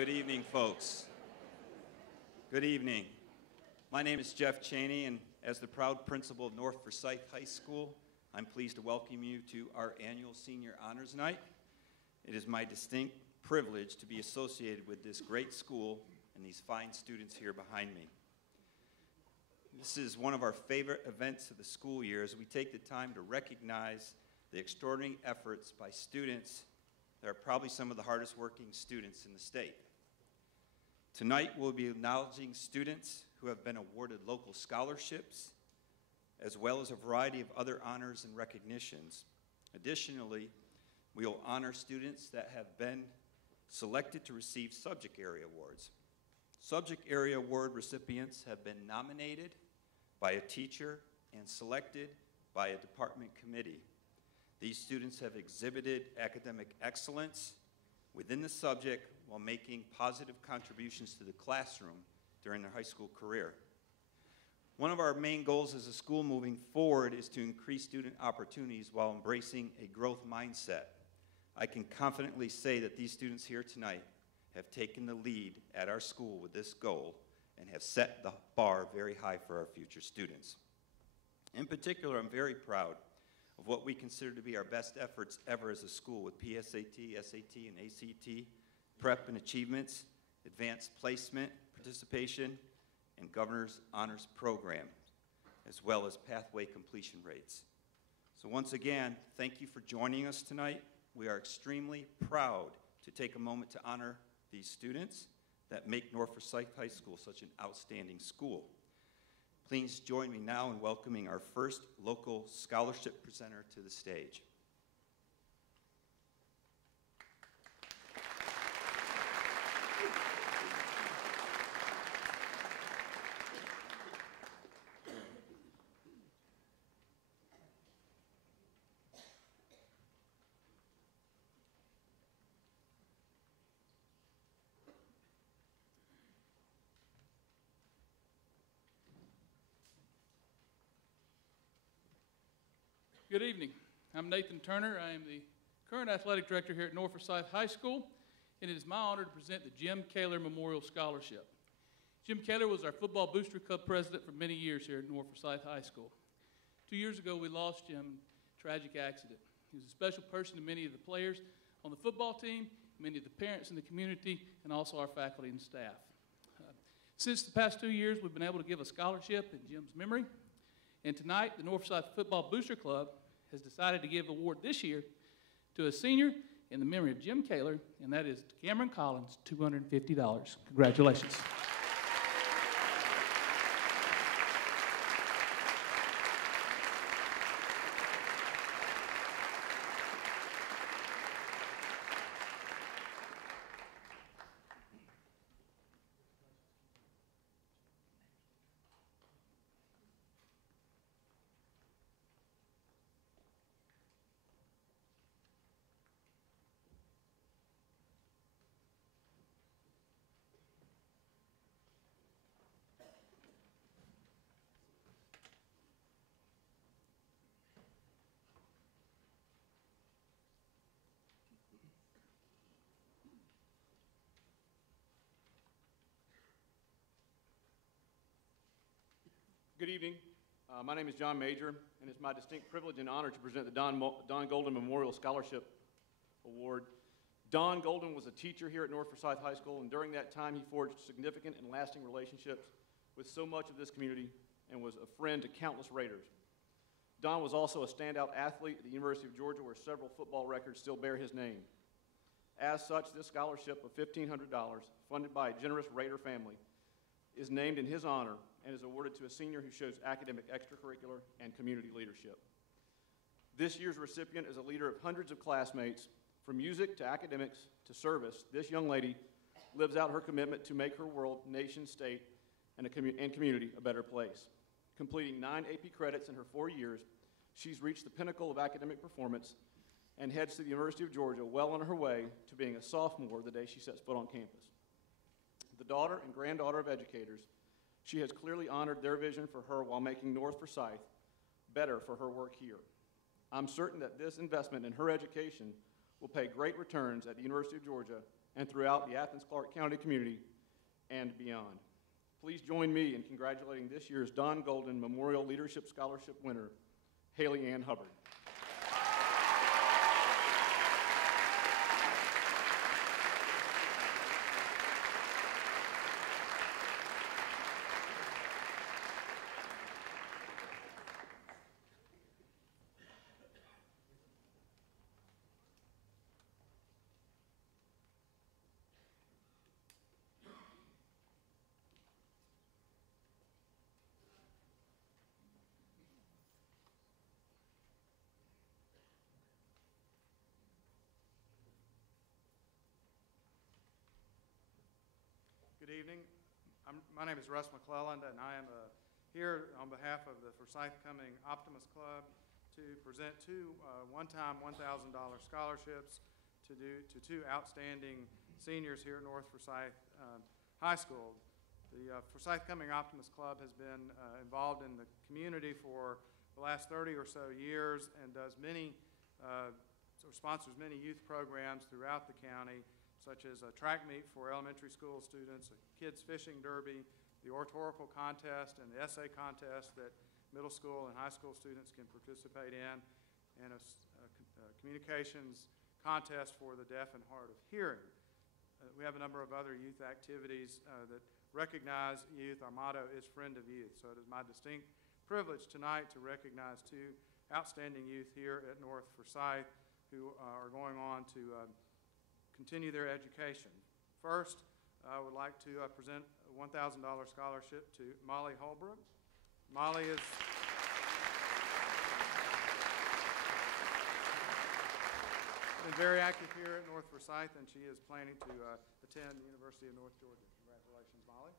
Good evening, folks. Good evening. My name is Jeff Cheney, and as the proud principal of North Forsyth High School, I'm pleased to welcome you to our annual Senior Honors Night. It is my distinct privilege to be associated with this great school and these fine students here behind me. This is one of our favorite events of the school year as we take the time to recognize the extraordinary efforts by students that are probably some of the hardest working students in the state. Tonight we'll be acknowledging students who have been awarded local scholarships, as well as a variety of other honors and recognitions. Additionally, we will honor students that have been selected to receive subject area awards. Subject area award recipients have been nominated by a teacher and selected by a department committee. These students have exhibited academic excellence within the subject while making positive contributions to the classroom during their high school career. One of our main goals as a school moving forward is to increase student opportunities while embracing a growth mindset. I can confidently say that these students here tonight have taken the lead at our school with this goal and have set the bar very high for our future students. In particular, I'm very proud of what we consider to be our best efforts ever as a school with PSAT, SAT, and ACT, prep and achievements, advanced placement, participation, and Governor's Honors Program, as well as pathway completion rates. So once again, thank you for joining us tonight. We are extremely proud to take a moment to honor these students that make North Forsyth High School such an outstanding school. Please join me now in welcoming our first local scholarship presenter to the stage. Good evening. I'm Nathan Turner. I am the current athletic director here at North Forsyth High School, and it is my honor to present the Jim Kaler Memorial Scholarship. Jim Kaler was our football booster club president for many years here at North Forsyth High School. 2 years ago, we lost Jim in a tragic accident. He was a special person to many of the players on the football team, many of the parents in the community, and also our faculty and staff. Since the past 2 years, we've been able to give a scholarship in Jim's memory. And tonight, the North Forsyth Football Booster Club has decided to give an award this year to a senior in the memory of Jim Kaler, and that is Cameron Collins, $250. Congratulations. Good evening. My name is John Major, and it's my distinct privilege and honor to present the Don Golden Memorial Scholarship Award. Don Golden was a teacher here at North Forsyth High School, and during that time he forged significant and lasting relationships with so much of this community and was a friend to countless Raiders. Don was also a standout athlete at the University of Georgia, where several football records still bear his name. As such, this scholarship of $1,500, funded by a generous Raider family, is named in his honor and is awarded to a senior who shows academic, extracurricular, and community leadership. This year's recipient is a leader of hundreds of classmates. From music to academics to service, this young lady lives out her commitment to make her world, nation, state, and community a better place. Completing 9 AP credits in her 4 years, she's reached the pinnacle of academic performance and heads to the University of Georgia well on her way to being a sophomore the day she sets foot on campus. The daughter and granddaughter of educators, she has clearly honored their vision for her while making North Forsyth better for her work here. I'm certain that this investment in her education will pay great returns at the University of Georgia and throughout the Athens-Clarke County community and beyond. Please join me in congratulating this year's Don Golden Memorial Leadership Scholarship winner, Haley Ann Hubbard. Good evening. My name is Russ McClelland, and I am here on behalf of the Forsyth Cumming Optimist Club to present two one-time $1,000 scholarships to two outstanding seniors here at North Forsyth High School. The Forsyth Cumming Optimist Club has been involved in the community for the last 30 or so years and does sponsors many youth programs throughout the county, such as a track meet for elementary school students, a kids fishing derby, the oratorical contest, and the essay contest that middle school and high school students can participate in, and a communications contest for the deaf and hard of hearing. We have a number of other youth activities that recognize youth. Our motto is Friend of Youth. So it is my distinct privilege tonight to recognize two outstanding youth here at North Forsyth who are going on to continue their education. First, I would like to present a $1,000 scholarship to Molly Holbrook. Molly is been very active here at North Forsyth, and she is planning to attend the University of North Georgia. Congratulations, Molly.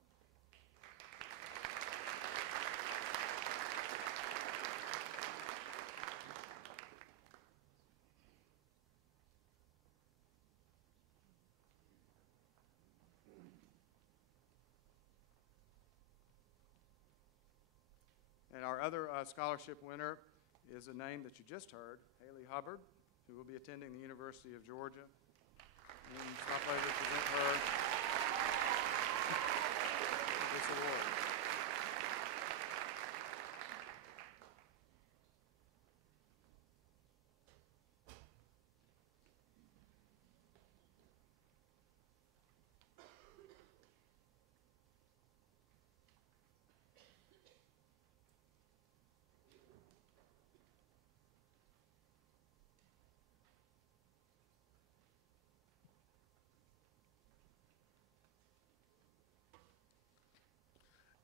And our other scholarship winner is a name that you just heard, Haley Hubbard, who will be attending the University of Georgia. And it's my pleasure to present her this award.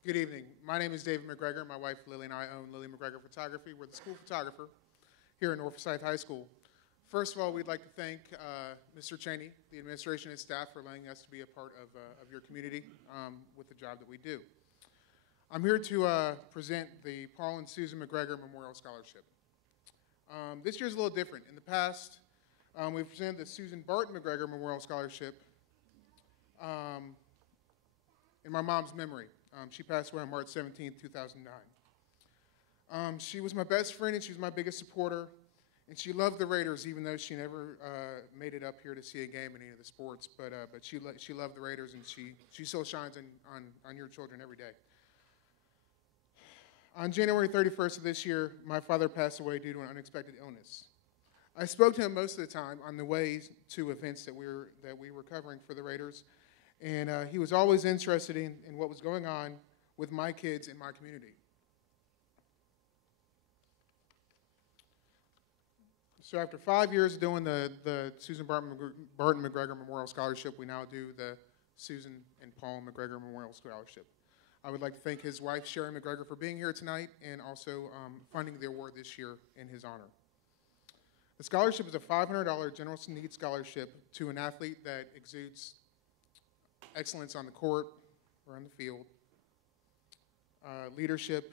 Good evening. My name is David McGregor. My wife Lily and I own Lily McGregor Photography. We're the school photographer here at North Forsyth High School. First of all, we'd like to thank Mr. Cheney, the administration and staff, for allowing us to be a part of your community with the job that we do. I'm here to present the Paul and Susan McGregor Memorial Scholarship. This year's a little different. In the past, we've presented the Susan Barton McGregor Memorial Scholarship in my mom's memory. She passed away on March 17, 2009. She was my best friend, and she was my biggest supporter, and she loved the Raiders, even though she never made it up here to see a game in any of the sports. But she loved the Raiders, and she still shines on your children every day. On January 31st of this year, my father passed away due to an unexpected illness. I spoke to him most of the time on the way to events that we were covering for the Raiders, and he was always interested in what was going on with my kids in my community. So after 5 years doing the Susan Barton McGregor Memorial Scholarship, we now do the Susan and Paul McGregor Memorial Scholarship. I would like to thank his wife, Sherry McGregor, for being here tonight and also funding the award this year in his honor. The scholarship is a $500 general needs scholarship to an athlete that exudes excellence on the court or on the field, leadership,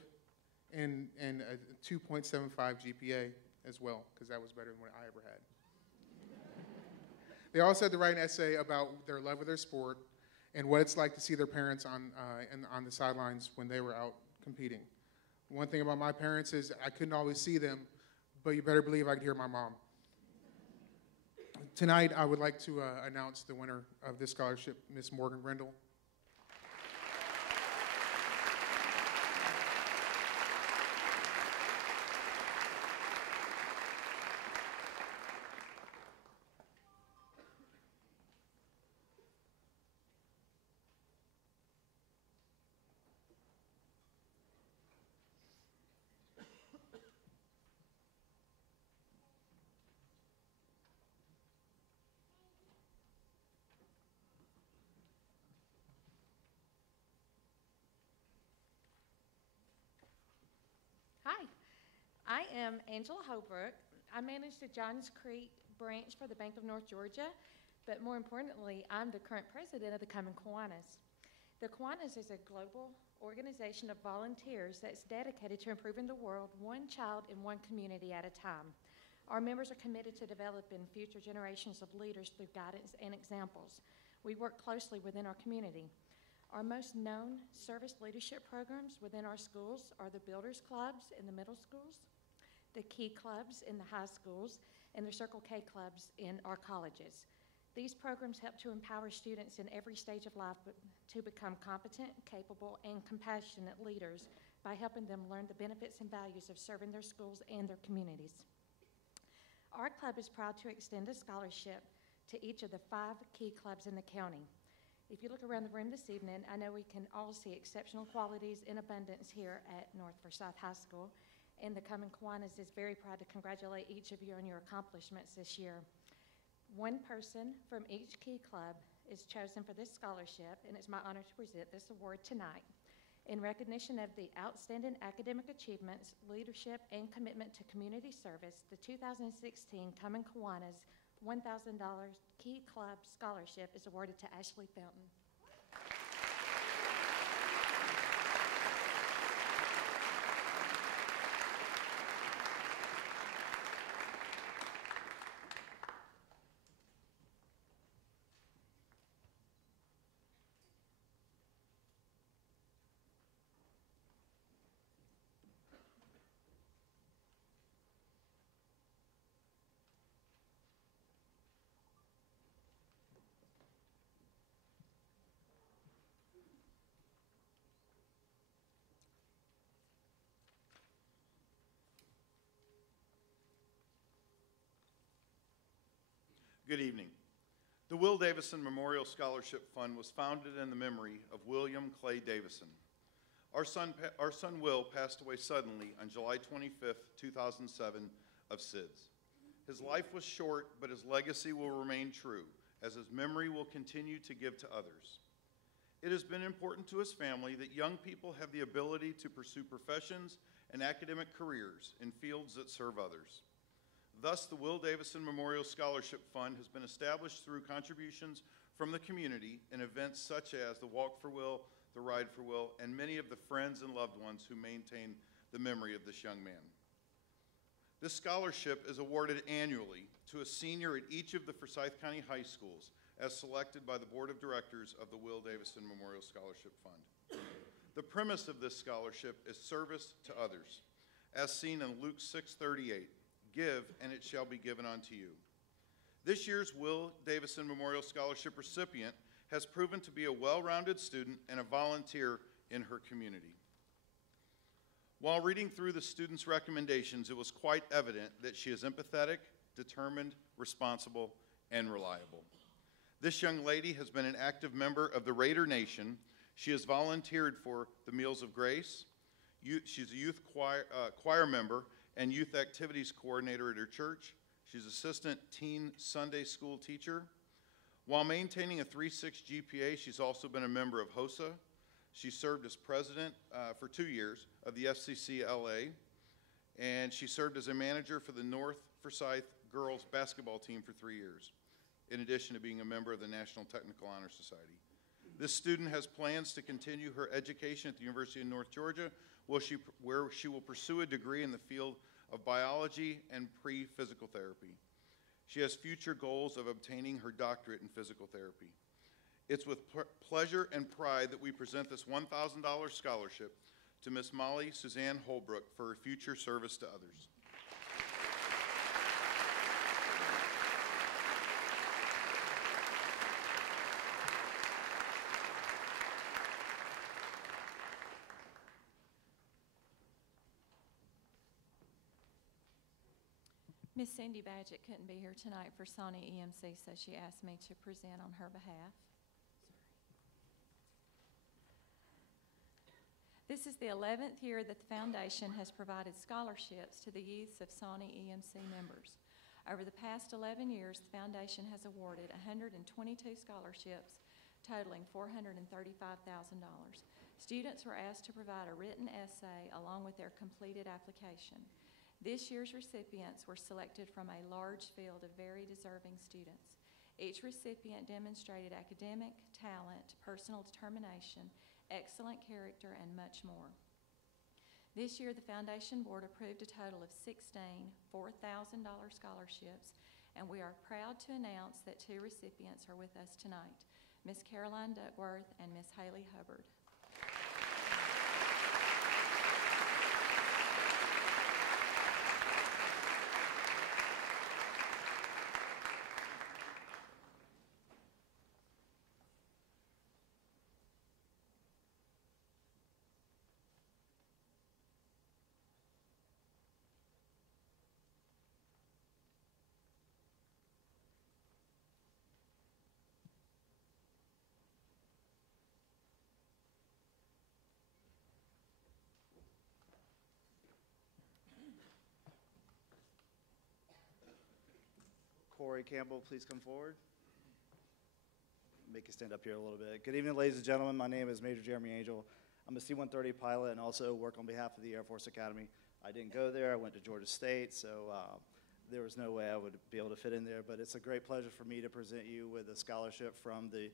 and a 2.75 GPA as well, because that was better than what I ever had. They also had to write an essay about their love of their sport and what it's like to see their parents on the sidelines when they were out competing. One thing about my parents is I couldn't always see them, but you better believe I could hear my mom. tonight, I would like to announce the winner of this scholarship, Miss Morgan Grindle. Hi, I am Angela Holbrook. I manage the Johns Creek branch for the Bank of North Georgia, but more importantly, I'm the current president of the Common Kiwanis. The Kiwanis is a global organization of volunteers that's dedicated to improving the world one child in one community at a time. Our members are committed to developing future generations of leaders through guidance and examples. We work closely within our community. Our most known service leadership programs within our schools are the Builders Clubs in the middle schools, the Key Clubs in the high schools, and the Circle K Clubs in our colleges. These programs help to empower students in every stage of life to become competent, capable, and compassionate leaders by helping them learn the benefits and values of serving their schools and their communities. Our club is proud to extend a scholarship to each of the 5 key clubs in the county. If you look around the room this evening, I know we can all see exceptional qualities in abundance here at North Forsyth High School, and the Common Kiwanis is very proud to congratulate each of you on your accomplishments this year. One person from each key club is chosen for this scholarship, and it's my honor to present this award tonight. In recognition of the outstanding academic achievements, leadership, and commitment to community service, the 2016 Common Kiwanis $1,000 Key Club Scholarship is awarded to Ashley Fountain. Good evening. The Will Davison Memorial Scholarship Fund was founded in the memory of William Clay Davison. Our son Will passed away suddenly on July 25th, 2007 of SIDS. His life was short, but his legacy will remain true, as his memory will continue to give to others. It has been important to his family that young people have the ability to pursue professions and academic careers in fields that serve others. Thus, the Will Davison Memorial Scholarship Fund has been established through contributions from the community in events such as the Walk for Will, the Ride for Will, and many of the friends and loved ones who maintain the memory of this young man. This scholarship is awarded annually to a senior at each of the Forsyth County high schools as selected by the Board of Directors of the Will Davison Memorial Scholarship Fund. The premise of this scholarship is service to others, as seen in Luke 6:38. Give, and it shall be given unto you. This year's Will Davison Memorial Scholarship recipient has proven to be a well-rounded student and a volunteer in her community. While reading through the student's recommendations, it was quite evident that she is empathetic, determined, responsible, and reliable. This young lady has been an active member of the Raider Nation. She has volunteered for the Meals of Grace. She's a youth choir member and youth activities coordinator at her church. She's assistant teen Sunday school teacher. While maintaining a 3.6 GPA, she's also been a member of HOSA. She served as president for 2 years of the FCC LA, and she served as a manager for the North Forsyth girls basketball team for 3 years, in addition to being a member of the National Technical Honor Society. This student has plans to continue her education at the University of North Georgia, where she will pursue a degree in the field of biology and pre-physical therapy. She has future goals of obtaining her doctorate in physical therapy. It's with pleasure and pride that we present this $1,000 scholarship to Miss Molly Suzanne Holbrook for her future service to others. Miss Cindy Badgett couldn't be here tonight for Sawney EMC, so she asked me to present on her behalf. This is the 11th year that the foundation has provided scholarships to the youths of Sawney EMC members. Over the past 11 years, the foundation has awarded 122 scholarships totaling $435,000. Students were asked to provide a written essay along with their completed application. This year's recipients were selected from a large field of very deserving students. Each recipient demonstrated academic, talent, personal determination, excellent character, and much more. This year, the Foundation Board approved a total of 16 $4,000 scholarships, and we are proud to announce that 2 recipients are with us tonight, Miss Caroline Duckworth and Miss Haley Hubbard. Corey Campbell, please come forward. Make you stand up here a little bit. Good evening, ladies and gentlemen. My name is Major Jeremy Angel. I'm a C-130 pilot and also work on behalf of the Air Force Academy. I didn't go there. I went to Georgia State, so there was no way I would be able to fit in there. But it's a great pleasure for me to present you with a scholarship from the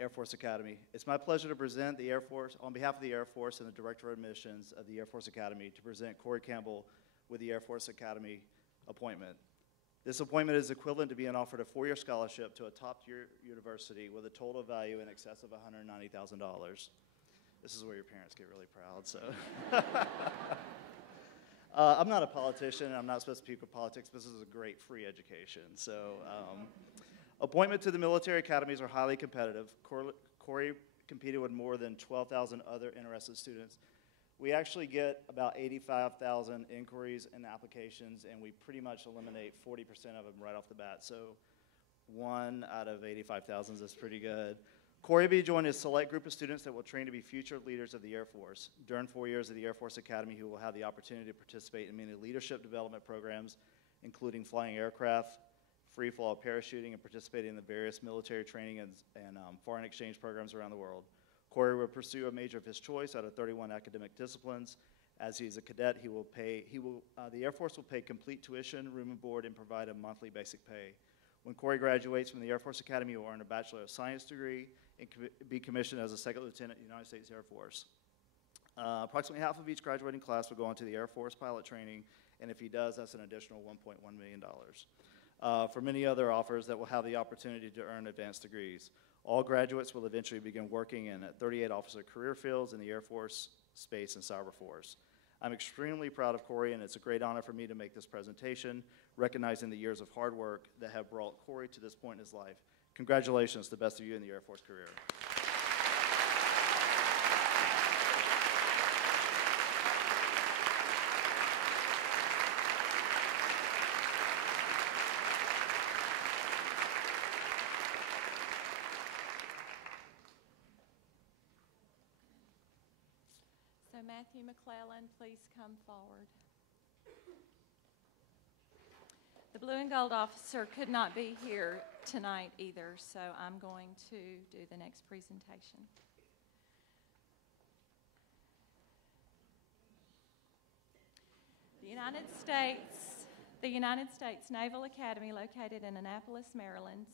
Air Force Academy. It's my pleasure to present the Air Force, on behalf of the Air Force and the Director of Admissions of the Air Force Academy, to present Corey Campbell with the Air Force Academy appointment. This appointment is equivalent to being offered a 4-year scholarship to a top-tier university with a total value in excess of $190,000. This is where your parents get really proud. So, I'm not a politician, and I'm not supposed to speak with politics, but this is a great free education. So, appointment to the military academies are highly competitive. Corey competed with more than 12,000 other interested students. We actually get about 85,000 inquiries and applications, and we pretty much eliminate 40% of them right off the bat. So 1 out of 85,000 is pretty good. Corey will be joining a select group of students that will train to be future leaders of the Air Force. During 4 years of the Air Force Academy, he will have the opportunity to participate in many leadership development programs, including flying aircraft, free fall parachuting, and participating in the various military training and foreign exchange programs around the world. Corey will pursue a major of his choice out of 31 academic disciplines. As he is a cadet, the Air Force will pay complete tuition, room and board, and provide a monthly basic pay. When Corey graduates from the Air Force Academy, he will earn a Bachelor of Science degree and be commissioned as a second lieutenant in the United States Air Force. Approximately half of each graduating class will go on to the Air Force pilot training, and if he does, that's an additional $1.1 million. For many other offers that will have the opportunity to earn advanced degrees. All graduates will eventually begin working in 38 officer career fields in the Air Force, Space, and Cyber Force. I'm extremely proud of Corey, and it's a great honor for me to make this presentation, recognizing the years of hard work that have brought Corey to this point in his life. Congratulations to the best of you in the Air Force career. Matthew McClellan, please come forward. The blue and gold officer could not be here tonight either, so I'm going to do the next presentation. The United States Naval Academy, located in Annapolis, Maryland's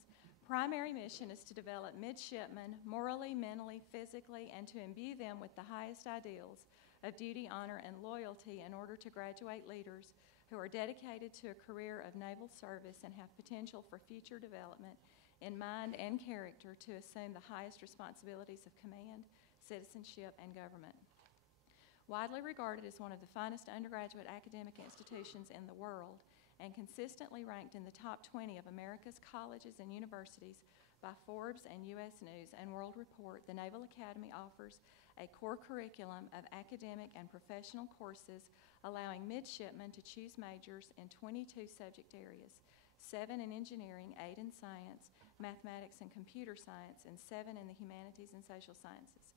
primary mission is to develop midshipmen morally, mentally, physically, and to imbue them with the highest ideals of duty, honor, and loyalty in order to graduate leaders who are dedicated to a career of naval service and have potential for future development in mind and character to assume the highest responsibilities of command, citizenship, and government. Widely regarded as one of the finest undergraduate academic institutions in the world and consistently ranked in the top 20 of America's colleges and universities by Forbes and U.S. News and World Report, the Naval Academy offers a core curriculum of academic and professional courses allowing midshipmen to choose majors in 22 subject areas, 7 in engineering, 8 in science, mathematics and computer science, and 7 in the humanities and social sciences.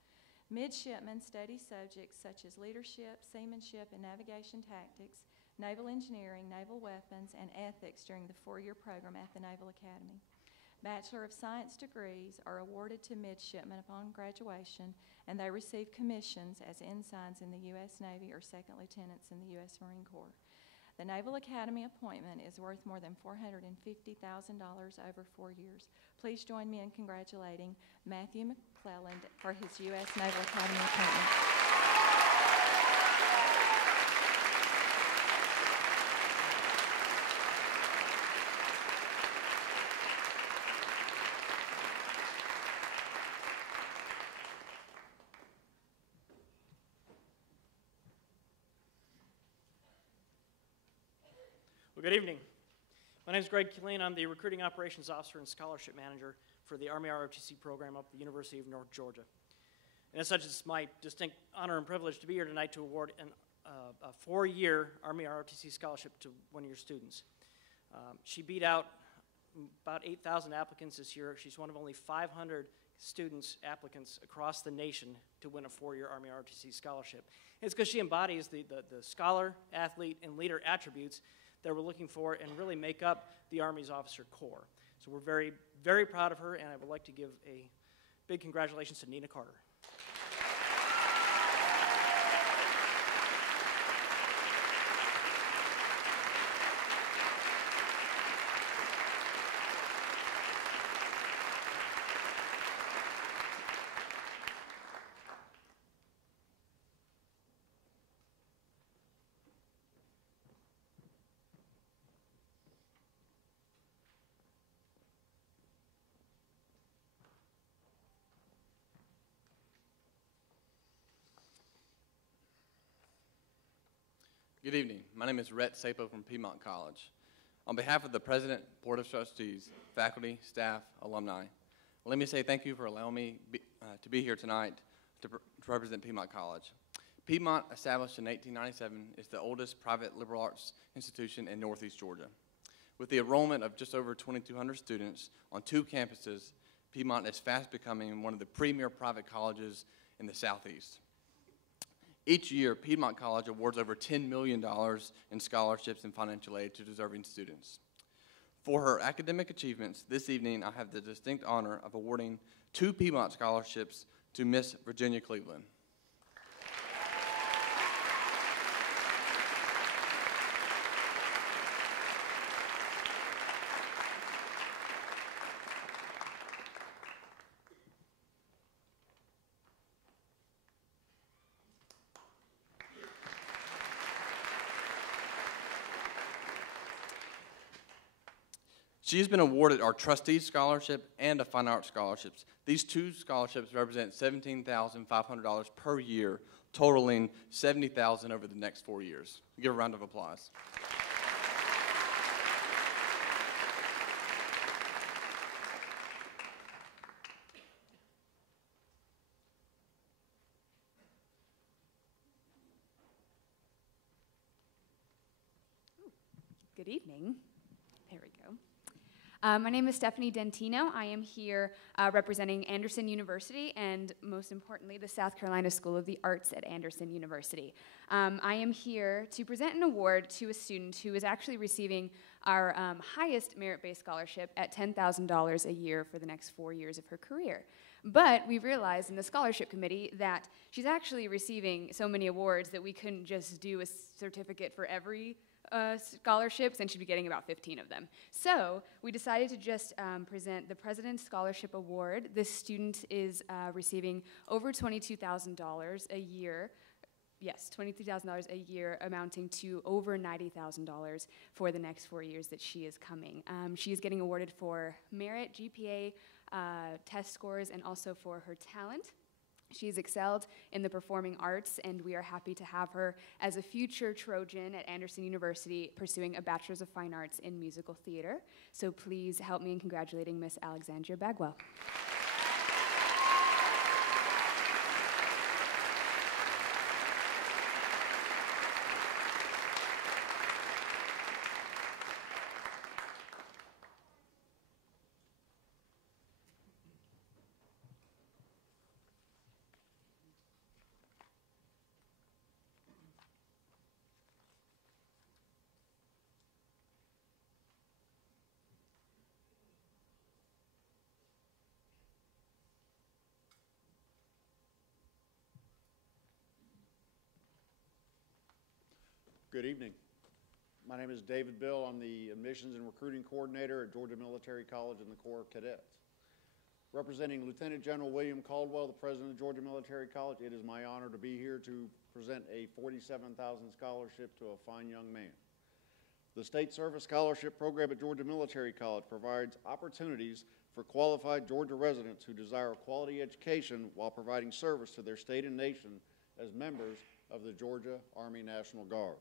Midshipmen study subjects such as leadership, seamanship, and navigation tactics, naval engineering, naval weapons, and ethics during the 4-year program at the Naval Academy. Bachelor of Science degrees are awarded to midshipmen upon graduation, and they receive commissions as ensigns in the U.S. Navy or second lieutenants in the U.S. Marine Corps. The Naval Academy appointment is worth more than $450,000 over 4 years. Please join me in congratulating Matthew McClelland for his U.S. Naval Academy appointment. Well, good evening. My name is Greg Killeen. I'm the Recruiting Operations Officer and Scholarship Manager for the Army ROTC program up at the University of North Georgia. And as such, it's my distinct honor and privilege to be here tonight to award a 4-year Army ROTC scholarship to one of your students. She beat out about 8,000 applicants this year. She's one of only 500 applicants across the nation to win a 4-year Army ROTC scholarship. And it's because she embodies the scholar, athlete, and leader attributes that we're looking for and really make up the Army's officer corps. So we're very, very proud of her, and I would like to give a big congratulations to Nina Carter. Good evening. My name is Rhett Sapo from Piedmont College. On behalf of the President, Board of Trustees, faculty, staff, alumni, let me say thank you for allowing me to be here tonight to represent Piedmont College. Piedmont, established in 1897, is the oldest private liberal arts institution in Northeast Georgia. With the enrollment of just over 2,200 students on 2 campuses, Piedmont is fast becoming one of the premier private colleges in the Southeast. Each year, Piedmont College awards over $10 million in scholarships and financial aid to deserving students. For her academic achievements, this evening I have the distinct honor of awarding 2 Piedmont scholarships to Miss Virginia Cleveland. She has been awarded our Trustees Scholarship and a Fine Arts Scholarships. These 2 scholarships represent $17,500 per year, totaling $70,000 over the next 4 years. Give a round of applause. Good evening. There we go. My name is Stephanie Dentino. I am here representing Anderson University and, most importantly, the South Carolina School of the Arts at Anderson University. I am here to present an award to a student who is actually receiving our highest merit-based scholarship at $10,000 a year for the next 4 years of her career. But we realized in the scholarship committee that she's actually receiving so many awards that we couldn't just do a certificate for every scholarships, and she'd be getting about 15 of them. So we decided to just present the President's Scholarship Award. This student is receiving over $22,000 a year. Yes, $22,000 a year, amounting to over $90,000 for the next 4 years that she is coming. She is getting awarded for merit, GPA, test scores, and also for her talent. She's excelled in the performing arts, and we are happy to have her as a future Trojan at Anderson University pursuing a Bachelor's of Fine Arts in Musical Theater. So please help me in congratulating Miss Alexandria Bagwell. Good evening. My name is David Bill. I'm the Admissions and Recruiting Coordinator at Georgia Military College in the Corps of Cadets. Representing Lieutenant General William Caldwell, the President of Georgia Military College, it is my honor to be here to present a $47,000 scholarship to a fine young man. The State Service Scholarship Program at Georgia Military College provides opportunities for qualified Georgia residents who desire a quality education while providing service to their state and nation as members of the Georgia Army National Guard.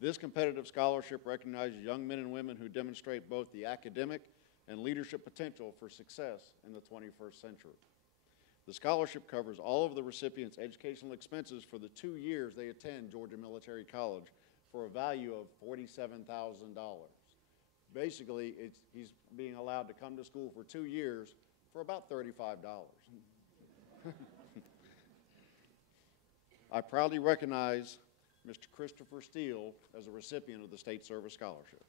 This competitive scholarship recognizes young men and women who demonstrate both the academic and leadership potential for success in the 21st century. The scholarship covers all of the recipients' educational expenses for the 2 years they attend Georgia Military College for a value of $47,000. Basically, he's being allowed to come to school for 2 years for about $35. I proudly recognize Mr. Christopher Steele as a recipient of the State Service Scholarship.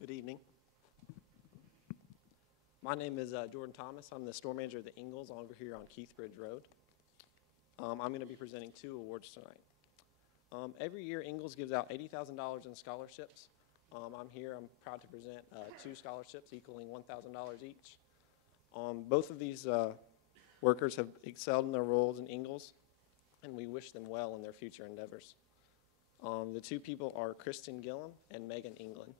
Good evening. My name is Jordan Thomas. I'm the store manager of the Ingalls over here on Keithbridge Road. I'm going to be presenting 2 awards tonight. Every year, Ingalls gives out $80,000 in scholarships. I'm proud to present 2 scholarships equaling $1,000 each. Both of these workers have excelled in their roles in Ingalls, and we wish them well in their future endeavors. The 2 people are Kristen Gillum and Megan England.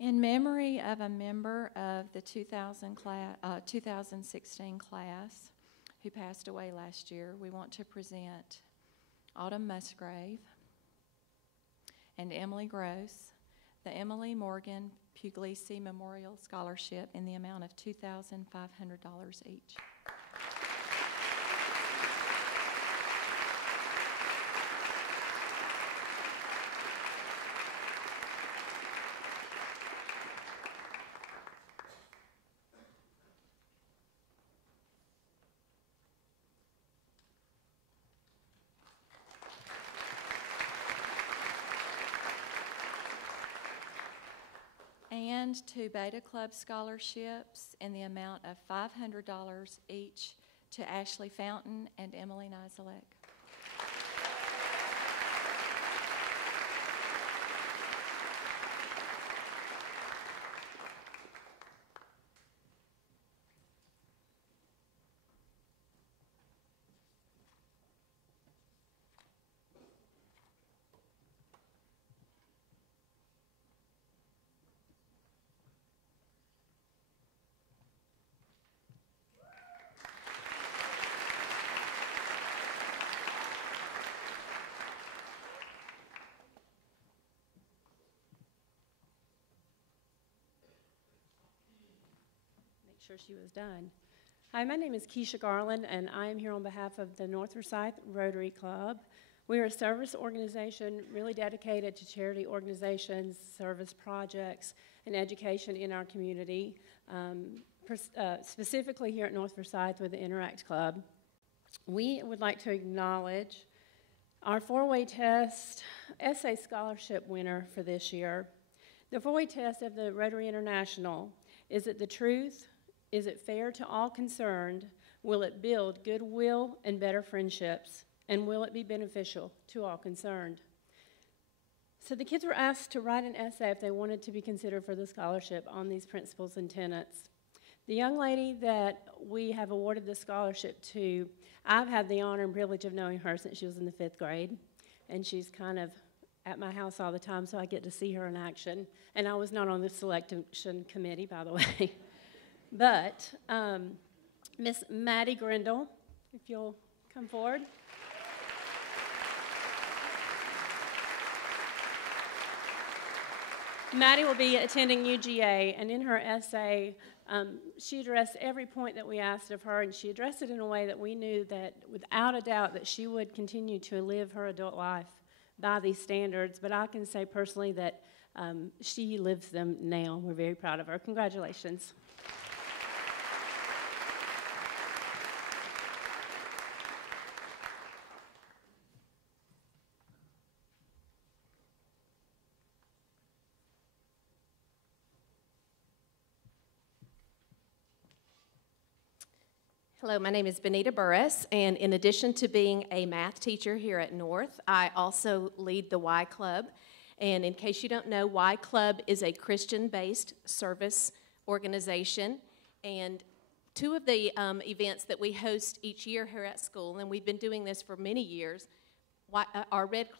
In memory of a member of the 2016 class who passed away last year, we want to present Autumn Musgrave and Emily Gross the Emily Morgan Puglisi Memorial Scholarship in the amount of $2,500 each. And 2 Beta Club scholarships in the amount of $500 each to Ashley Fountain and Emily Nizelek. Sure she was done. Hi, my name is Keisha Garland, and I am here on behalf of the North Forsyth Rotary Club. We are a service organization really dedicated to charity organizations, service projects, and education in our community, specifically here at North Forsyth with the Interact Club. We would like to acknowledge our 4-way test essay scholarship winner for this year. The 4-way test of the Rotary International: is it the truth? Is it fair to all concerned? Will it build goodwill and better friendships? And will it be beneficial to all concerned? So the kids were asked to write an essay if they wanted to be considered for the scholarship on these principles and tenets. The young lady that we have awarded the scholarship to, I've had the honor and privilege of knowing her since she was in the 5th grade, and she's kind of at my house all the time, so I get to see her in action. And I was not on the selection committee, by the way. But Miss Maddie Grindle, if you'll come forward. Maddie will be attending UGA, and in her essay, she addressed every point that we asked of her, and she addressed it in a way that we knew that, without a doubt, that she would continue to live her adult life by these standards. But I can say personally that she lives them now. We're very proud of her. Congratulations. Hello, my name is Benita Burris, and in addition to being a math teacher here at North, I also lead the Y Club. And in case you don't know, Y Club is a Christian-based service organization, and two of the events that we host each year here at school, and we've been doing this for many years, are Red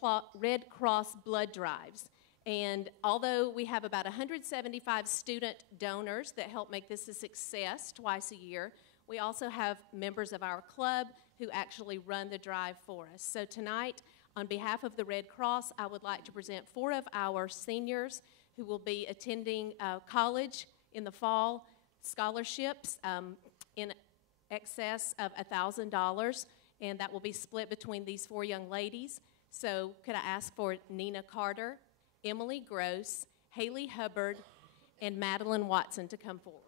Cross blood drives. And although we have about 175 student donors that help make this a success twice a year, we also have members of our club who actually run the drive for us. So tonight, on behalf of the Red Cross, I would like to present 4 of our seniors who will be attending college in the fall, scholarships in excess of $1,000, and that will be split between these 4 young ladies. So could I ask for Nina Carter, Emily Gross, Haley Hubbard, and Madeline Watson to come forward.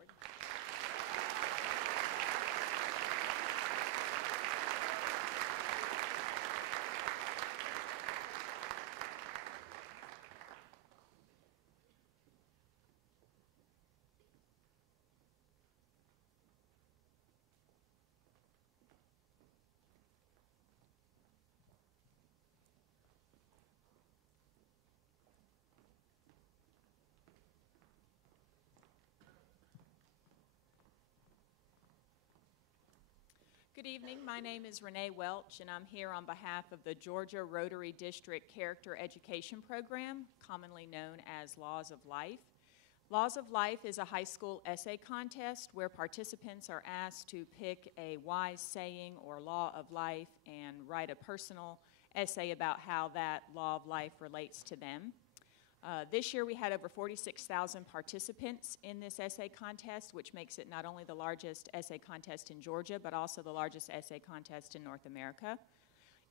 Good evening. My name is Renee Welch, and I'm here on behalf of the Georgia Rotary District Character Education Program, commonly known as Laws of Life. Laws of Life is a high school essay contest where participants are asked to pick a wise saying or law of life and write a personal essay about how that law of life relates to them. This year we had over 46,000 participants in this essay contest, which makes it not only the largest essay contest in Georgia, but also the largest essay contest in North America.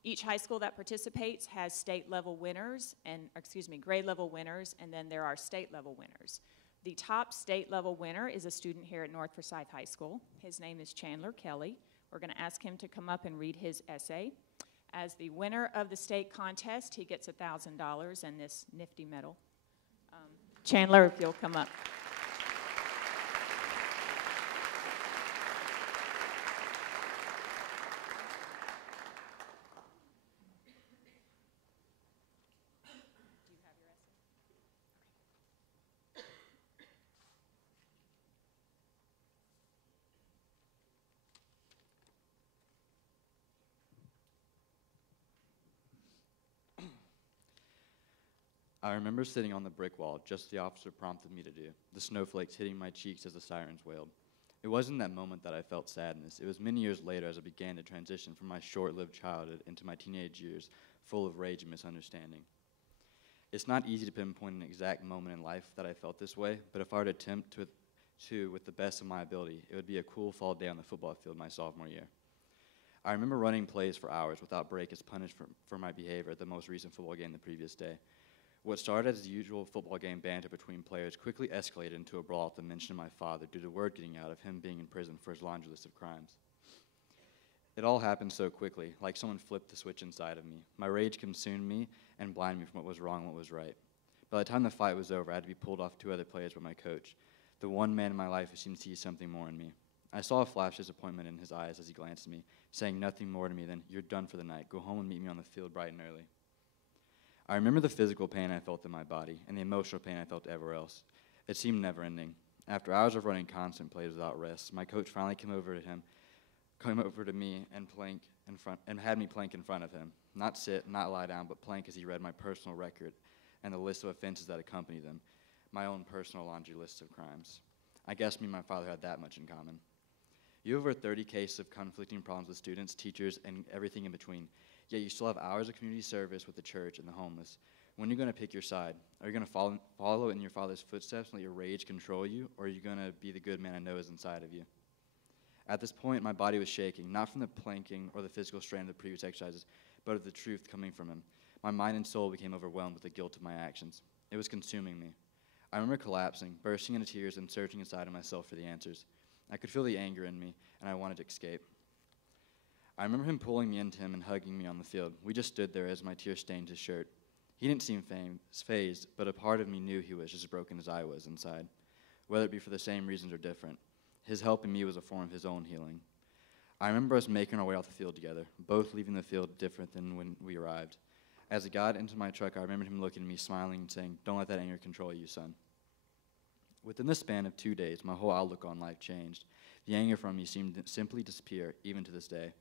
Each high school that participates has grade level winners, and then there are state level winners. The top state level winner is a student here at North Forsyth High School. His name is Chandler Kelly. We're going to ask him to come up and read his essay. As the winner of the state contest, he gets $1,000 and this nifty medal. Chandler, if you'll come up. I remember sitting on the brick wall, just the officer prompted me to do, the snowflakes hitting my cheeks as the sirens wailed. It wasn't that moment that I felt sadness. It was many years later as I began to transition from my short-lived childhood into my teenage years, full of rage and misunderstanding. It's not easy to pinpoint an exact moment in life that I felt this way, but if I were to attempt to with the best of my ability, it would be a cool fall day on the football field my sophomore year. I remember running plays for hours without break as punishment for my behavior at the most recent football game the previous day. What started as the usual football game banter between players quickly escalated into a brawl at the mention of my father due to word getting out of him being in prison for his laundry list of crimes. It all happened so quickly, like someone flipped the switch inside of me. My rage consumed me and blinded me from what was wrong and what was right. By the time the fight was over, I had to be pulled off 2 other players by my coach, the one man in my life who seemed to see something more in me. I saw a flash of disappointment in his eyes as he glanced at me, saying nothing more to me than, "You're done for the night. Go home and meet me on the field bright and early." I remember the physical pain I felt in my body and the emotional pain I felt everywhere else. It seemed never-ending. After hours of running constant plays without rest, my coach finally came over to me and had me plank in front of him. Not sit, not lie down, but plank as he read my personal record and the list of offenses that accompany them, my own personal laundry list of crimes. I guess me and my father had that much in common. You have over 30 cases of conflicting problems with students, teachers, and everything in between, yet you still have hours of community service with the church and the homeless. When are you going to pick your side? Are you going to follow in your father's footsteps and let your rage control you, or are you going to be the good man I know is inside of you? At this point, my body was shaking, not from the planking or the physical strain of the previous exercises, but of the truth coming from him. My mind and soul became overwhelmed with the guilt of my actions. It was consuming me. I remember collapsing, bursting into tears, and searching inside of myself for the answers. I could feel the anger in me, and I wanted to escape. I remember him pulling me into him and hugging me on the field. We just stood there as my tears stained his shirt. He didn't seem fazed, but a part of me knew he was just as broken as I was inside, whether it be for the same reasons or different. His help in me was a form of his own healing. I remember us making our way off the field together, both leaving the field different than when we arrived. As he got into my truck, I remembered him looking at me, smiling, and saying, "Don't let that anger control you, son." Within the span of 2 days, my whole outlook on life changed. The anger from me seemed to simply disappear, even to this day.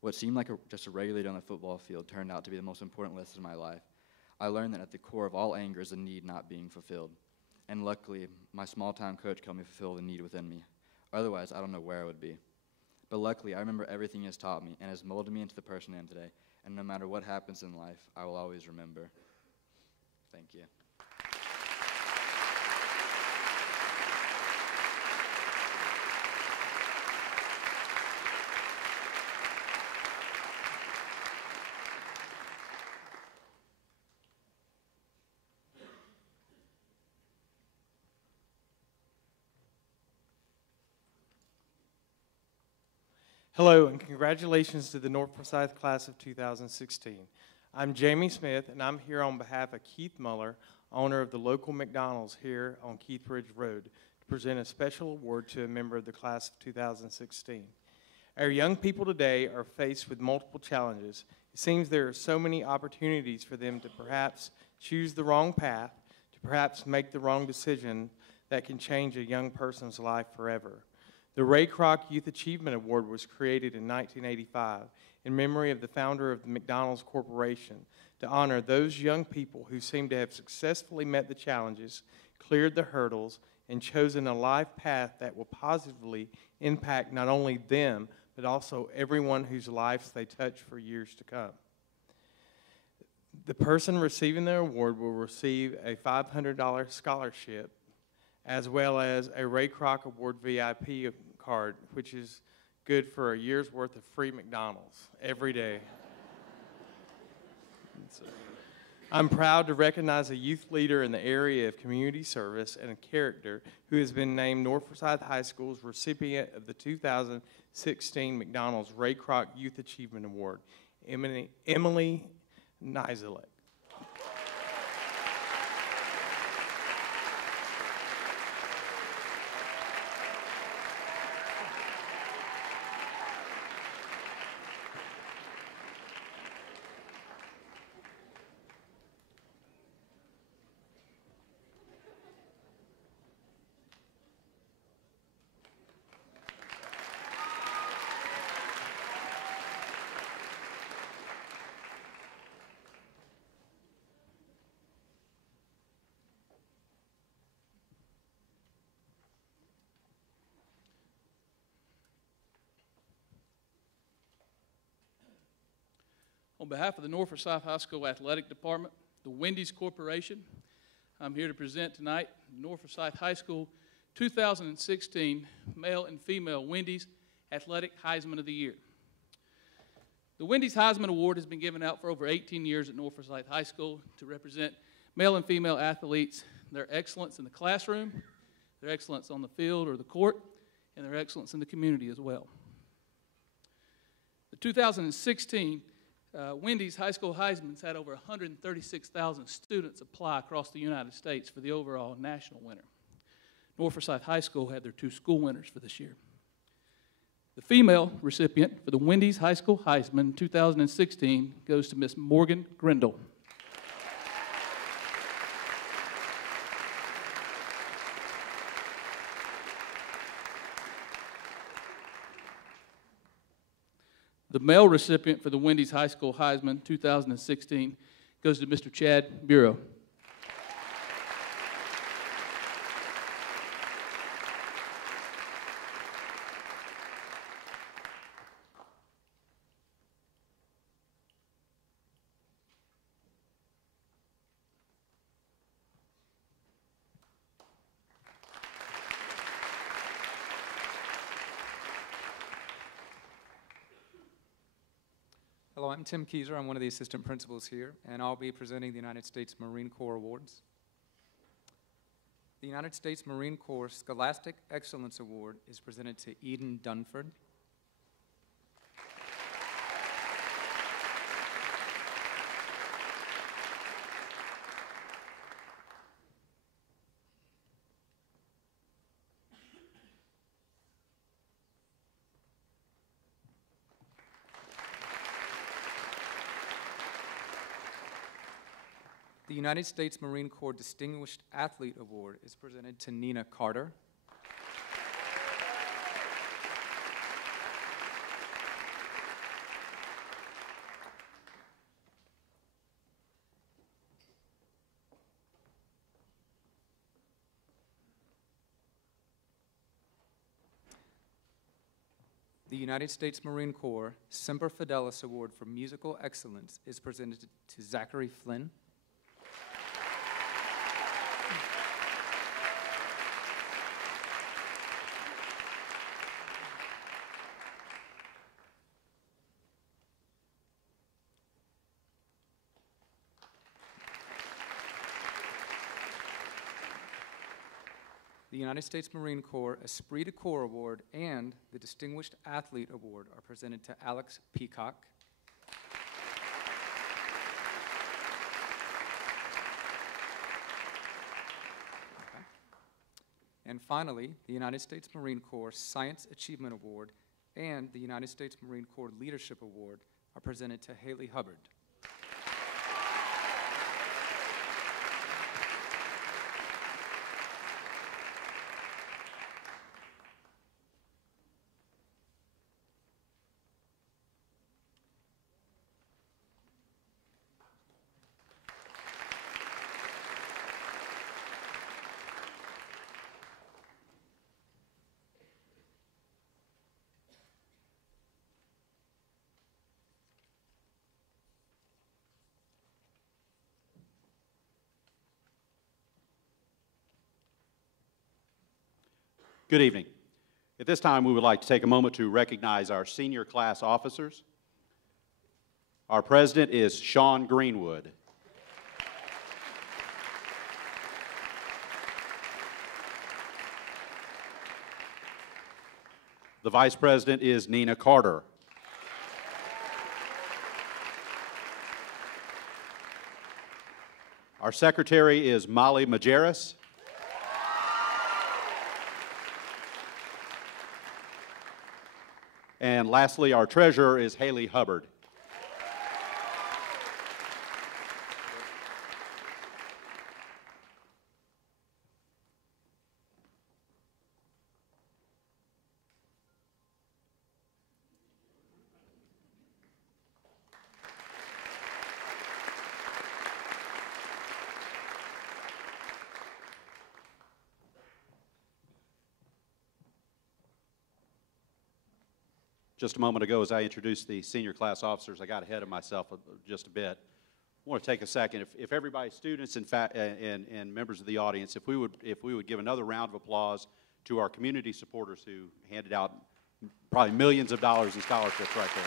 What seemed like just a regular day on the football field turned out to be the most important lesson of my life. I learned that at the core of all anger is a need not being fulfilled. And luckily, my small-town coach helped me fulfill the need within me. Otherwise, I don't know where I would be. But luckily, I remember everything he has taught me and has molded me into the person I am today. And no matter what happens in life, I will always remember. Thank you. Hello, and congratulations to the North Forsyth class of 2016. I'm Jamie Smith, and I'm here on behalf of Keith Muller, owner of the local McDonald's here on Keith Ridge Road, to present a special award to a member of the class of 2016. Our young people today are faced with multiple challenges. It seems there are so many opportunities for them to perhaps choose the wrong path, to perhaps make the wrong decision that can change a young person's life forever. The Ray Kroc Youth Achievement Award was created in 1985 in memory of the founder of the McDonald's Corporation to honor those young people who seem to have successfully met the challenges, cleared the hurdles, and chosen a life path that will positively impact not only them, but also everyone whose lives they touch for years to come. The person receiving the award will receive a $500 scholarship as well as a Ray Kroc Award VIP card, which is good for a year's worth of free McDonald's every day. I'm proud to recognize a youth leader in the area of community service and a character who has been named North Forsyth High School's recipient of the 2016 McDonald's Ray Kroc Youth Achievement Award, Emily Nizelek. On behalf of the North Forsyth High School Athletic Department, the Wendy's Corporation, I'm here to present tonight the North Forsyth High School 2016 Male and Female Wendy's Athletic Heisman of the Year. The Wendy's Heisman Award has been given out for over 18 years at North Forsyth High School to represent male and female athletes, their excellence in the classroom, their excellence on the field or the court, and their excellence in the community as well. The 2016 Wendy's High School Heisman's had over 136,000 students apply across the United States for the overall national winner. North Forsyth High School had their 2 school winners for this year. The female recipient for the Wendy's High School Heisman 2016 goes to Miss Morgan Grindle. The male recipient for the Wendy's High School Heisman 2016 goes to Mr. Chad Bureau. Hello, I'm Tim Kieser. I'm one of the assistant principals here, and I'll be presenting the United States Marine Corps Awards. The United States Marine Corps Scholastic Excellence Award is presented to Eden Dunford. The United States Marine Corps Distinguished Athlete Award is presented to Nina Carter. The United States Marine Corps Semper Fidelis Award for Musical Excellence is presented to Zachary Flynn. The United States Marine Corps Esprit de Corps Award and the Distinguished Athlete Award are presented to Alex Peacock. Okay. And finally, the United States Marine Corps Science Achievement Award and the United States Marine Corps Leadership Award are presented to Haley Hubbard. Good evening. At this time, we would like to take a moment to recognize our senior class officers. Our president is Sean Greenwood. The vice president is Nina Carter. Our secretary is Molly Majerus. And lastly, our treasurer is Haley Hubbard. Just a moment ago, as I introduced the senior class officers, I got ahead of myself just a bit. I want to take a second. If everybody, students and members of the audience, if we would give another round of applause to our community supporters who handed out probably millions of dollars in scholarships right there.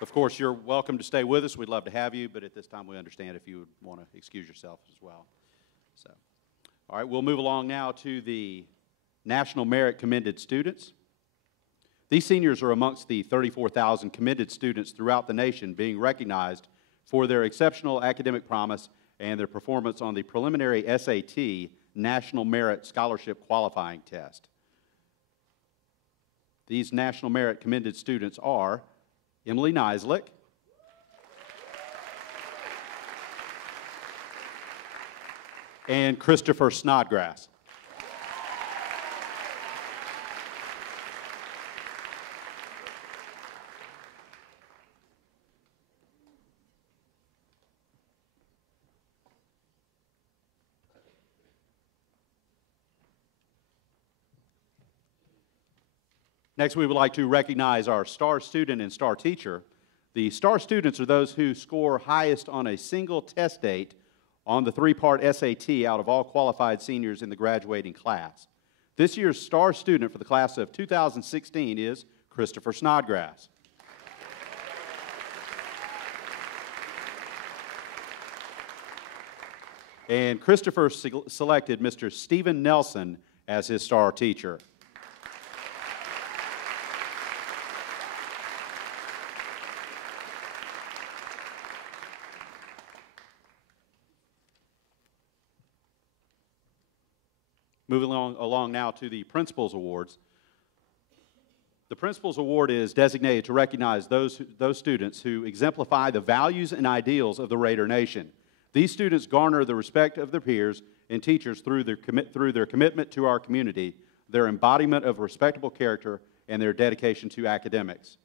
Of course, you're welcome to stay with us. We'd love to have you, but at this time we understand if you would want to excuse yourself as well. So, all right, we'll move along now to the National Merit Commended Students. These seniors are amongst the 34,000 commended students throughout the nation being recognized for their exceptional academic promise and their performance on the preliminary SAT National Merit Scholarship Qualifying Test. These National Merit Commended students are Emily Neislick, and Christopher Snodgrass. Next, we would like to recognize our star student and star teacher. The star students are those who score highest on a single test date on the three-part SAT out of all qualified seniors in the graduating class. This year's star student for the class of 2016 is Christopher Snodgrass. And Christopher selected Mr. Stephen Nelson as his star teacher. Moving along now to the Principals Awards. The Principals Award is designated to recognize those students who exemplify the values and ideals of the Raider Nation. These students garner the respect of their peers and teachers through their commitment to our community, their embodiment of respectable character, and their dedication to academics.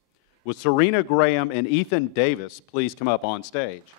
Would Serena Graham and Ethan Davis please come up on stage?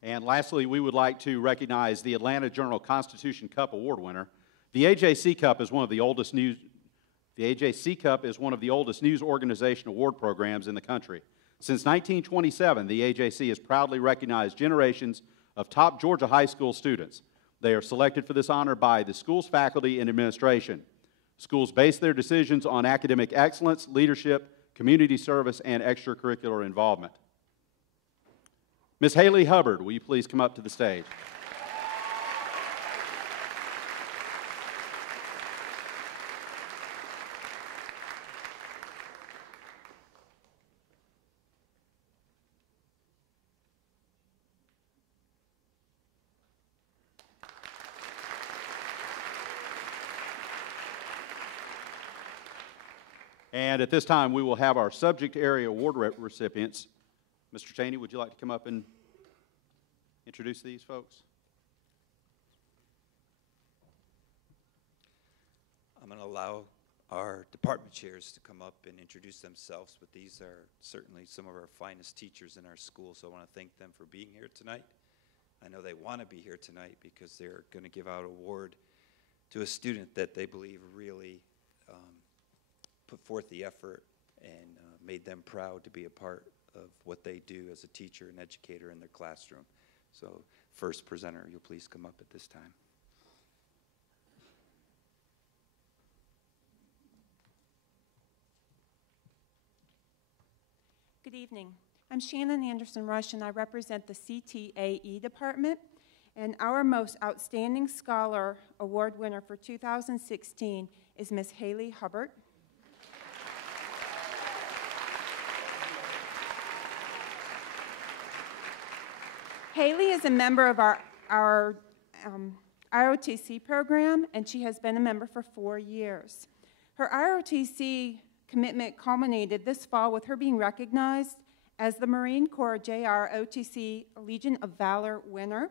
And lastly, we would like to recognize the Atlanta Journal-Constitution Cup Award winner. The AJC Cup is one of the oldest news organization award programs in the country. Since 1927, the AJC has proudly recognized generations of top Georgia high school students. They are selected for this honor by the school's faculty and administration. Schools base their decisions on academic excellence, leadership, community service, and extracurricular involvement. Ms. Haley Hubbard, will you please come up to the stage? And at this time, we will have our subject area award recipients. Mr. Cheney, would you like to come up and introduce these folks? I'm going to allow our department chairs to come up and introduce themselves, but these are certainly some of our finest teachers in our school, so I want to thank them for being here tonight. I know they want to be here tonight because they're going to give out an award to a student that they believe really put forth the effort and made them proud to be a part of what they do as a teacher and educator in their classroom. So first presenter, you'll please come up at this time. Good evening. I'm Shannon Anderson Rush, and I represent the CTAE department. And our most outstanding scholar award winner for 2016 is Ms. Haley Hubbard. Haley is a member of our ROTC program, and she has been a member for 4 years. Her ROTC commitment culminated this fall with her being recognized as the Marine Corps JROTC Legion of Valor winner.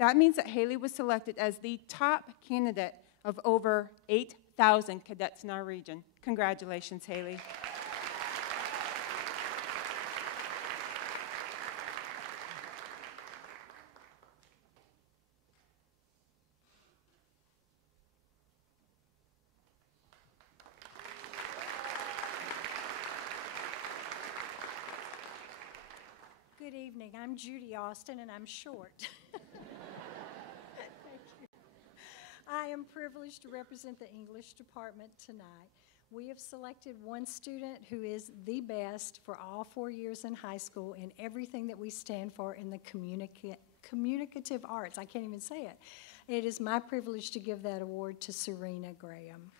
That means that Haley was selected as the top candidate of over 8,000 cadets in our region. Congratulations, Haley. Good evening. I'm Judy Austin, and I'm short. Thank you. I am privileged to represent the English department tonight. We have selected one student who is the best for all 4 years in high school in everything that we stand for in the communicative arts. I can't even say it. It is my privilege to give that award to Serena Graham.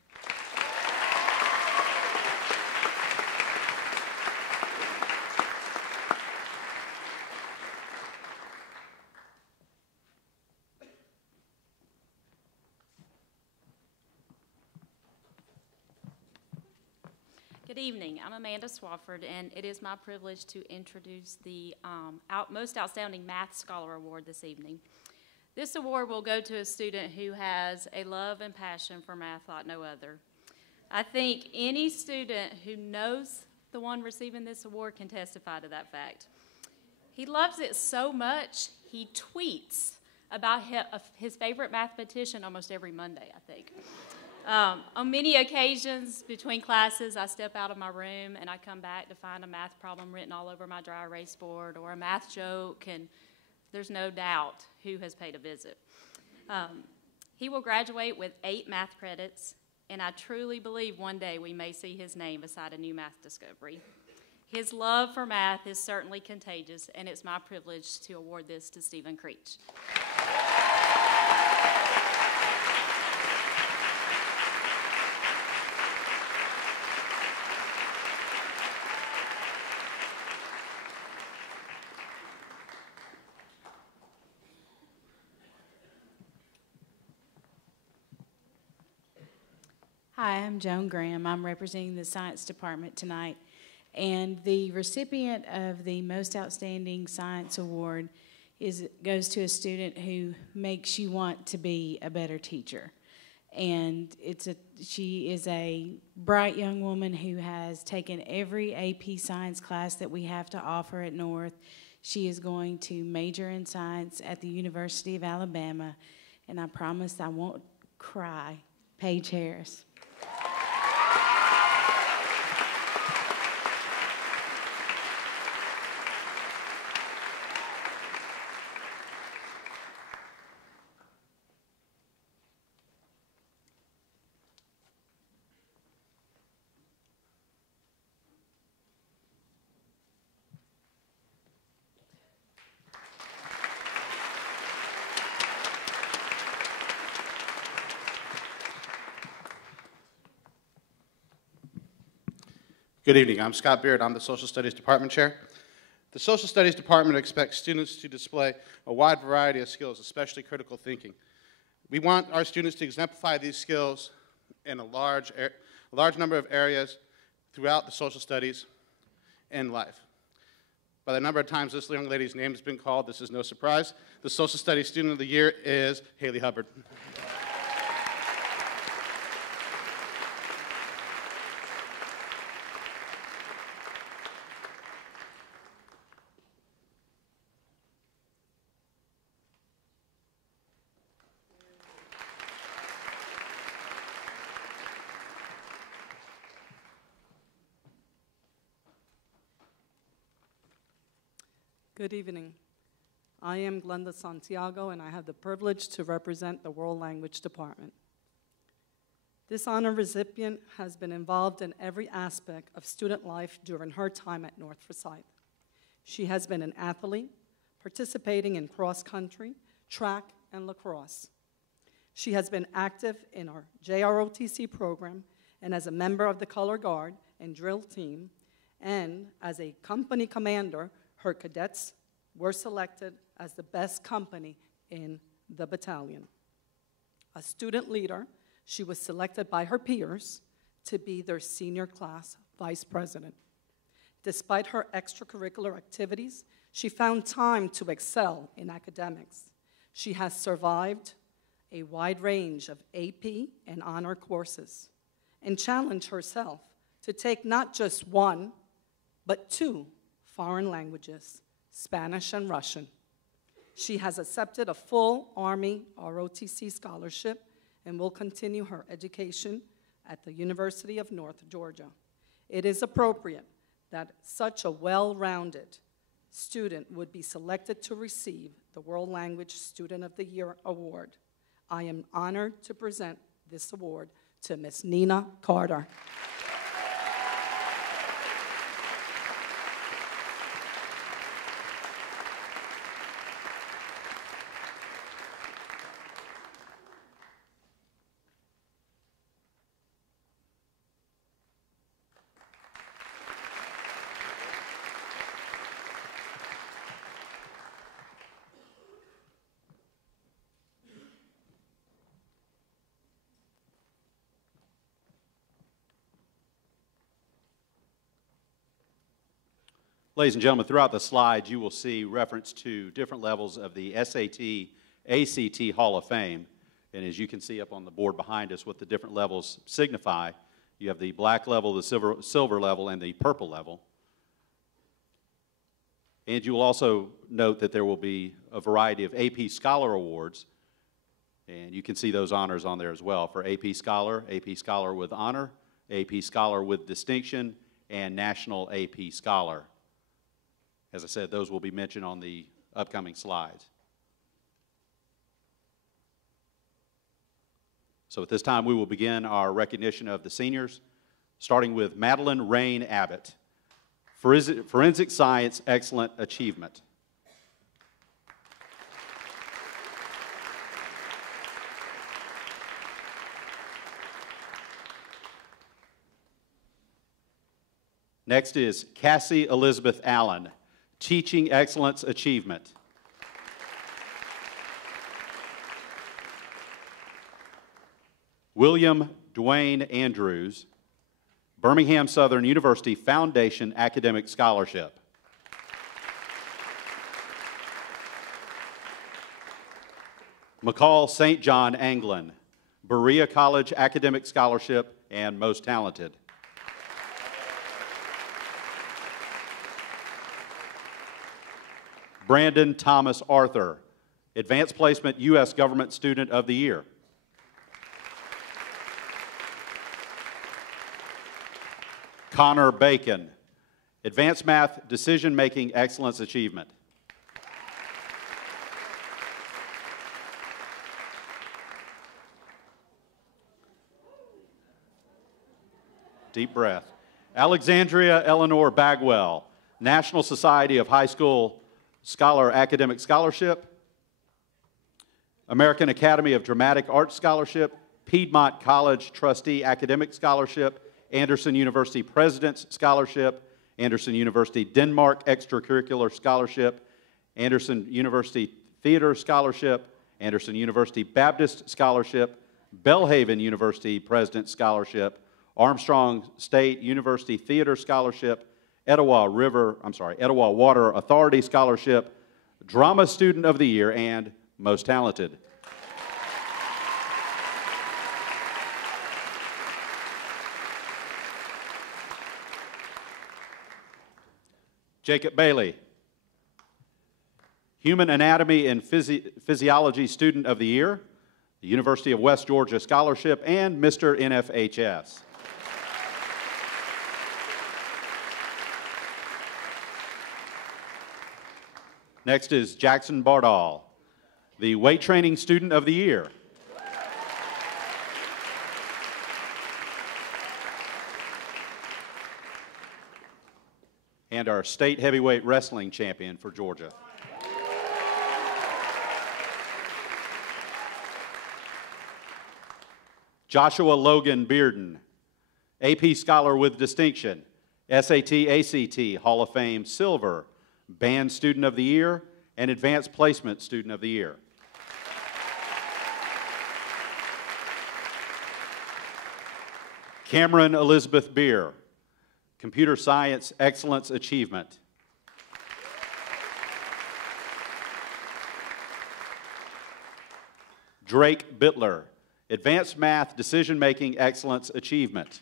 Good evening. I'm Amanda Swafford, and it is my privilege to introduce the Most Outstanding Math Scholar Award this evening. This award will go to a student who has a love and passion for math like no other. I think any student who knows the one receiving this award can testify to that fact. He loves it so much, he tweets about his favorite mathematician almost every Monday, I think. On many occasions between classes, I step out of my room and I come back to find a math problem written all over my dry erase board or a math joke, and there's no doubt who has paid a visit. He will graduate with 8 math credits, and I truly believe one day we may see his name beside a new math discovery. His love for math is certainly contagious, and it's my privilege to award this to Stephen Creech. Hi, I'm Joan Graham. I'm representing the Science Department tonight. And the recipient of the Most Outstanding Science Award goes to a student who makes you want to be a better teacher. And she is a bright young woman who has taken every AP Science class that we have to offer at North. She is going to major in science at the University of Alabama. And I promise I won't cry. Paige Harris. Good evening. I'm Scott Beard. I'm the Social Studies Department Chair. The Social Studies Department expects students to display a wide variety of skills, especially critical thinking. We want our students to exemplify these skills in a large number of areas throughout the social studies and life. By the number of times this young lady's name has been called, this is no surprise. The Social Studies Student of the Year is Haley Hubbard. Good evening. I am Glenda Santiago, and I have the privilege to represent the World Language Department. This honor recipient has been involved in every aspect of student life during her time at North Forsyth. She has been an athlete, participating in cross-country, track, and lacrosse. She has been active in our JROTC program and as a member of the Color Guard and drill team, and as a company commander, her cadets were selected as the best company in the battalion. A student leader, she was selected by her peers to be their senior class vice president. Despite her extracurricular activities, she found time to excel in academics. She has survived a wide range of AP and honor courses and challenged herself to take not just one, but 2 foreign languages, Spanish and Russian. She has accepted a full Army ROTC scholarship and will continue her education at the University of North Georgia. It is appropriate that such a well-rounded student would be selected to receive the World Language Student of the Year Award. I am honored to present this award to Ms. Nina Carter. Ladies and gentlemen, throughout the slides, you will see reference to different levels of the SAT, ACT Hall of Fame. And as you can see up on the board behind us, what the different levels signify, you have the black level, the silver level, and the purple level. And you will also note that there will be a variety of AP Scholar Awards, and you can see those honors on there as well for AP Scholar with Honor, AP Scholar with Distinction, and National AP Scholar. As I said, those will be mentioned on the upcoming slides. So at this time, we will begin our recognition of the seniors, starting with Madeline Rain Abbott, Forensic Science Excellent Achievement. Next is Cassie Elizabeth Allen, Teaching Excellence Achievement. William Dwayne Andrews, Birmingham Southern University Foundation Academic Scholarship. McCall St. John Anglin, Berea College Academic Scholarship and Most Talented. Brandon Thomas Arthur, Advanced Placement U.S. Government Student of the Year. Connor Bacon, Advanced Math Decision Making Excellence Achievement. Deep breath. Alexandria Eleanor Bagwell, National Society of High School Scholar Academic Scholarship, American Academy of Dramatic Arts Scholarship, Piedmont College Trustee Academic Scholarship, Anderson University President's Scholarship, Anderson University Denmark Extracurricular Scholarship, Anderson University Theater Scholarship, Anderson University Baptist Scholarship, Belhaven University President's Scholarship, Armstrong State University Theater Scholarship, Etowah Water Authority Scholarship, Drama Student of the Year, and Most Talented. Jacob Bailey, Human Anatomy and Physiology Student of the Year, the University of West Georgia Scholarship, and Mr. NFHS. Next is Jackson Bardall, the Weight Training Student of the Year. And our state heavyweight wrestling champion for Georgia. Joshua Logan Bearden, AP Scholar with Distinction, SAT, ACT, Hall of Fame Silver, Band Student of the Year, and Advanced Placement Student of the Year. Cameron Elizabeth Beer, Computer Science Excellence Achievement. Drake Bittler, Advanced Math Decision Making Excellence Achievement.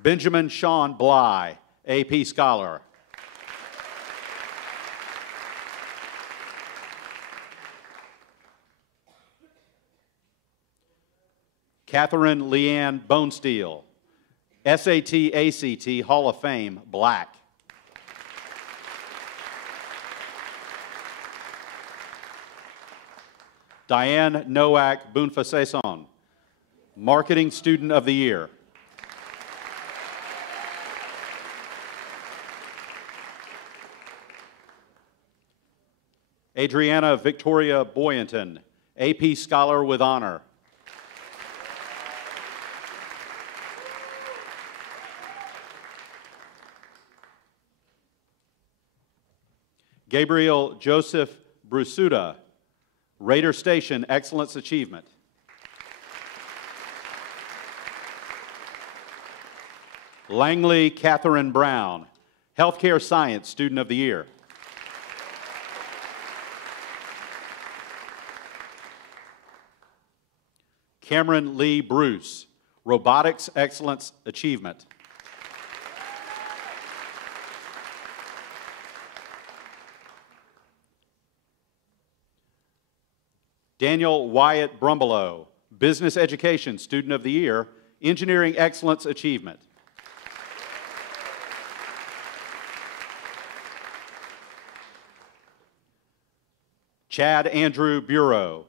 Benjamin Sean Bly, AP Scholar. Catherine Leanne Bonesteel, SAT, ACT, Hall of Fame, Black. Diane Nowak Bunfa-Saison, Marketing Student of the Year. Adriana Victoria Boyenton, AP Scholar with Honor. Gabriel Joseph Brusuda, Raider Station Excellence Achievement. Langley Catherine Brown, Healthcare Science Student of the Year. Cameron Lee Bruce, Robotics Excellence Achievement. Daniel Wyatt Brumbelow, Business Education Student of the Year, Engineering Excellence Achievement. Chad Andrew Bureau,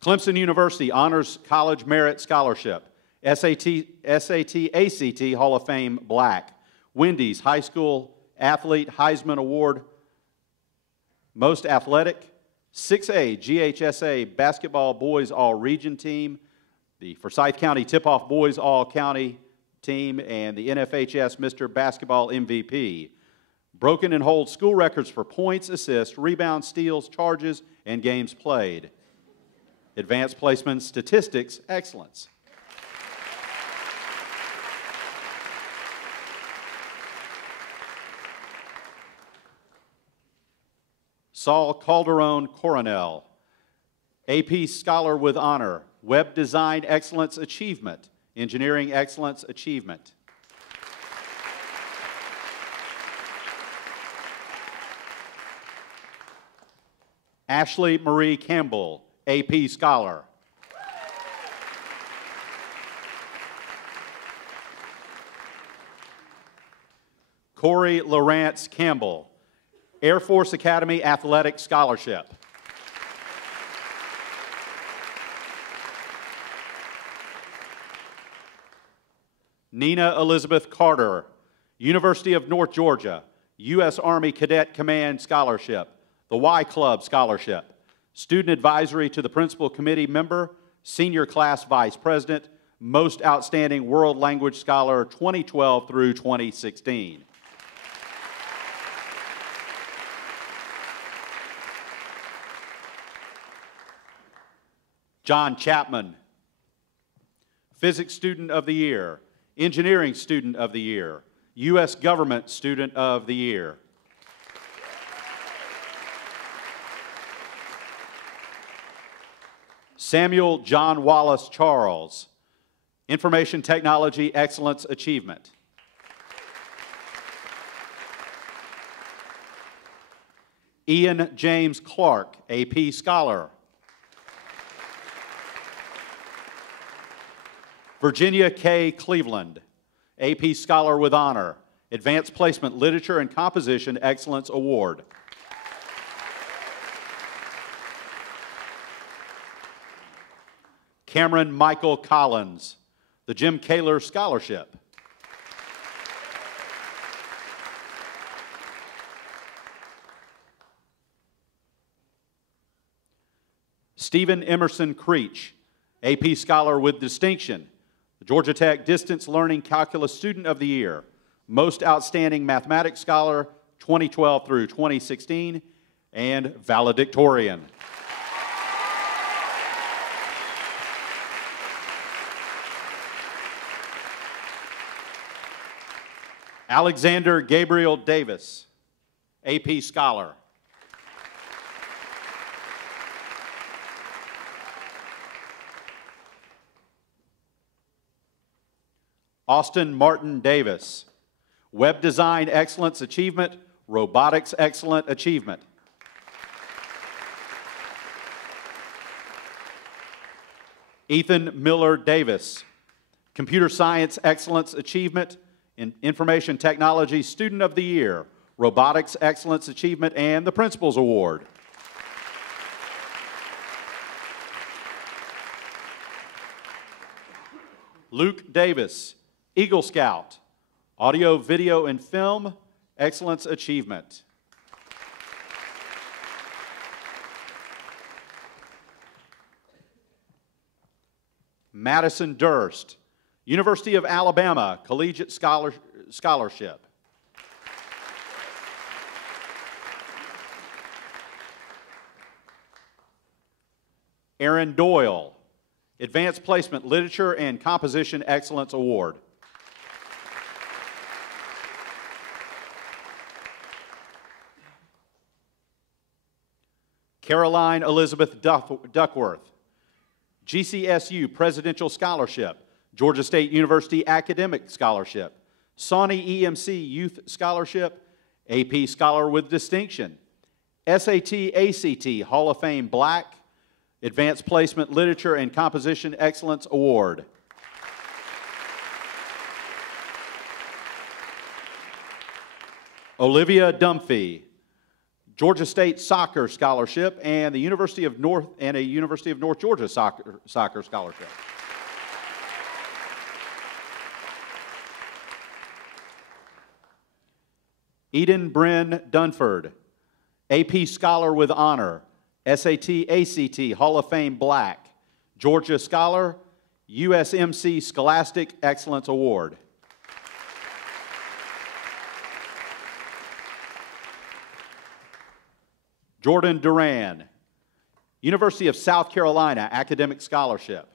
Clemson University Honors College Merit Scholarship, SAT ACT Hall of Fame Black, Wendy's High School Athlete Heisman Award, Most Athletic, 6A GHSA Basketball Boys All-Region Team, the Forsyth County Tip-Off Boys All-County Team, and the NFHS Mr. Basketball MVP. Broken and holds school records for points, assists, rebounds, steals, charges, and games played. Advanced Placement Statistics Excellence. Saul Calderon Coronel, AP Scholar with Honor, Web Design Excellence Achievement, Engineering Excellence Achievement. Ashley Marie Campbell, AP Scholar. Corey Lawrence Campbell, Air Force Academy Athletic Scholarship. Nina Elizabeth Carter, University of North Georgia, U.S. Army Cadet Command Scholarship, the Y Club Scholarship, Student Advisory to the Principal Committee Member, Senior Class Vice President, Most Outstanding World Language Scholar 2012 through 2016. John Chapman, Physics Student of the Year, Engineering Student of the Year, U.S. Government Student of the Year. Samuel John Wallace Charles, Information Technology Excellence Achievement. Ian James Clark, AP Scholar. Virginia K. Cleveland, AP Scholar with Honor, Advanced Placement Literature and Composition Excellence Award. Cameron Michael Collins, the Jim Kaler Scholarship. Stephen Emerson Creech, AP Scholar with Distinction, the Georgia Tech Distance Learning Calculus Student of the Year, Most Outstanding Mathematics Scholar 2012 through 2016, and valedictorian. Alexander Gabriel Davis, AP Scholar. Austin Martin Davis, Web Design Excellence Achievement, Robotics Excellent Achievement. Ethan Miller Davis, Computer Science Excellence Achievement, Information Technology Student of the Year, Robotics Excellence Achievement, and the Principal's Award. Luke Davis, Eagle Scout, Audio, Video, and Film Excellence Achievement. Madison Durst, University of Alabama Collegiate Scholarship. Aaron Doyle, Advanced Placement Literature and Composition Excellence Award. Caroline Elizabeth Duckworth. GCSU Presidential Scholarship, Georgia State University Academic Scholarship, Sawney EMC Youth Scholarship, AP Scholar with Distinction, SAT ACT Hall of Fame Black, Advanced Placement Literature and Composition Excellence Award. Olivia Dunphy, Georgia State Soccer Scholarship and the University of North Georgia Soccer Scholarship. Eden Bryn Dunford, AP Scholar with Honor, SAT ACT Hall of Fame Black, Georgia Scholar, USMC Scholastic Excellence Award. Jordan Duran, University of South Carolina Academic Scholarship.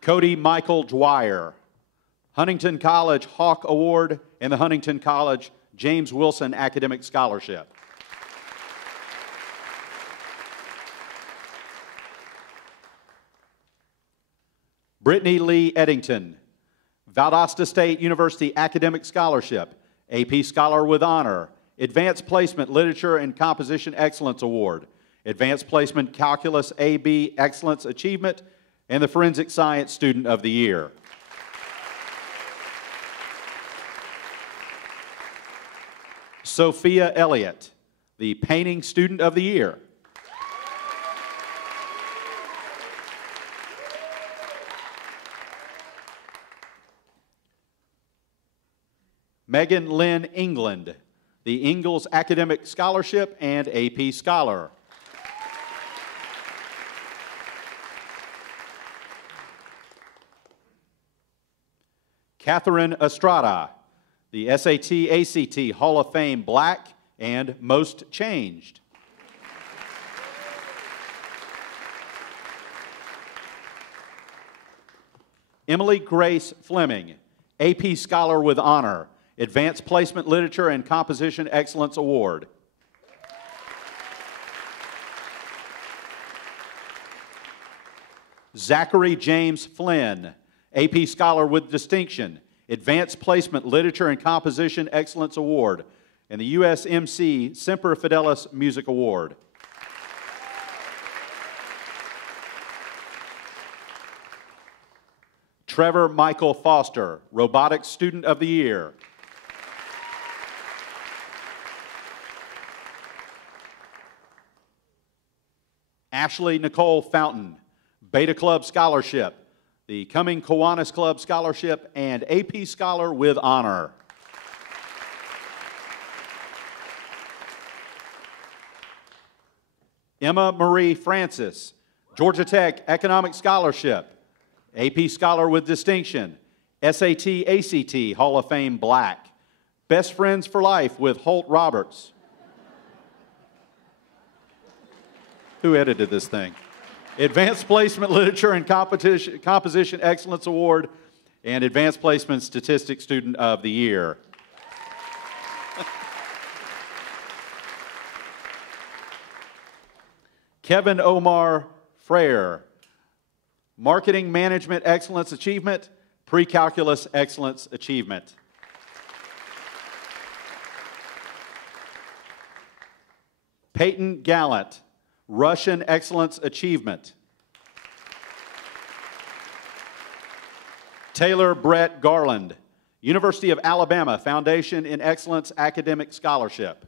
Cody Michael Dwyer, Huntington College Hawk Award and the Huntington College James Wilson Academic Scholarship. Brittany Lee Eddington, Valdosta State University Academic Scholarship, AP Scholar with Honor, Advanced Placement Literature and Composition Excellence Award, Advanced Placement Calculus AB Excellence Achievement, and the Forensic Science Student of the Year. Sophia Elliott, the Painting Student of the Year. Megan Lynn England, the Ingalls Academic Scholarship and AP Scholar. Catherine Estrada, the SAT ACT Hall of Fame Black and Most Changed. Emily Grace Fleming, AP Scholar with Honor, Advanced Placement Literature and Composition Excellence Award. Zachary James Flynn, AP Scholar with Distinction, Advanced Placement Literature and Composition Excellence Award, and the USMC Semper Fidelis Music Award. Trevor Michael Foster, Robotics Student of the Year. Ashley Nicole Fountain, Beta Club Scholarship, the Cumming Kiwanis Club Scholarship, and AP Scholar with Honor. Emma Marie Francis, Georgia Tech Economic Scholarship, AP Scholar with Distinction, SAT ACT Hall of Fame Black, Best Friends for Life with Holt Roberts. Who edited this thing? Advanced Placement Literature and Composition Excellence Award, and Advanced Placement Statistics Student of the Year. Kevin Omar Frere, Marketing Management Excellence Achievement, Pre-Calculus Excellence Achievement. Peyton Gallant, Russian Excellence Achievement. Taylor Brett Garland, University of Alabama Foundation in Excellence Academic Scholarship.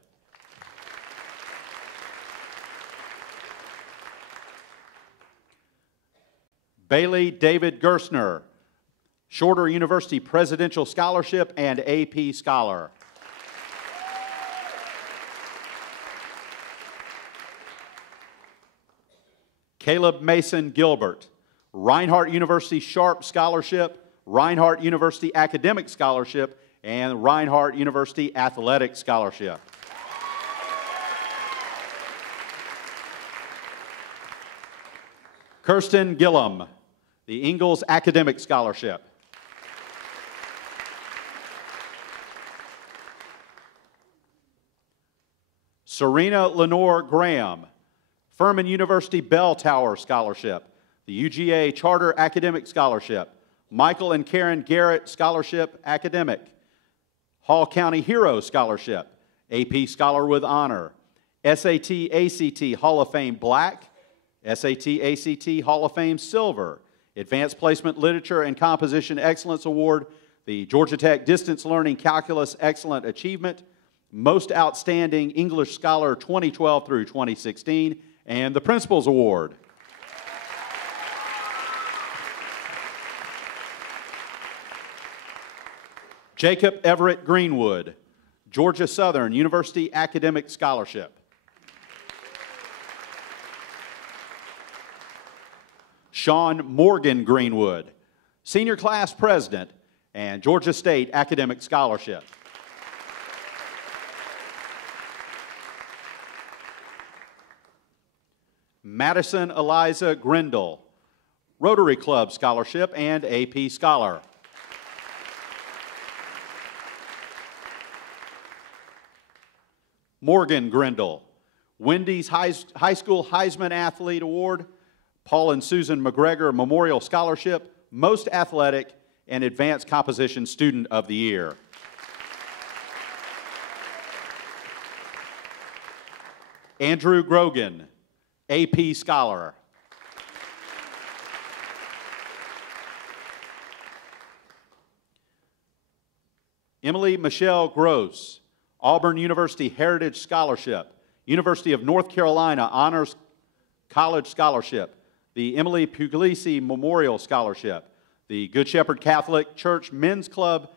Bailey David Gerstner, Shorter University Presidential Scholarship and AP Scholar. Caleb Mason Gilbert, Reinhardt University Sharp Scholarship, Reinhardt University Academic Scholarship, and Reinhardt University Athletic Scholarship. Kirsten Gillum, the Ingalls Academic Scholarship. Serena Lenore Graham, Furman University Bell Tower Scholarship, the UGA Charter Academic Scholarship, Michael and Karen Garrett Scholarship Academic, Hall County Hero Scholarship, AP Scholar with Honor, SAT ACT Hall of Fame Black, SAT ACT Hall of Fame Silver, Advanced Placement Literature and Composition Excellence Award, the Georgia Tech Distance Learning Calculus Excellent Achievement, Most Outstanding English Scholar 2012 through 2016, and the Principals Award. Jacob Everett Greenwood, Georgia Southern University Academic Scholarship. Sean Morgan Greenwood, Senior Class President and Georgia State Academic Scholarship. Madison Eliza Grindle, Rotary Club Scholarship and AP Scholar. Morgan Grindle, Wendy's High School Heisman Athlete Award, Paul and Susan McGregor Memorial Scholarship, Most Athletic, and Advanced Composition Student of the Year. Andrew Grogan, AP Scholar. Emily Michelle Gross, Auburn University Heritage Scholarship, University of North Carolina Honors College Scholarship, the Emily Puglisi Memorial Scholarship, the Good Shepherd Catholic Church Men's Club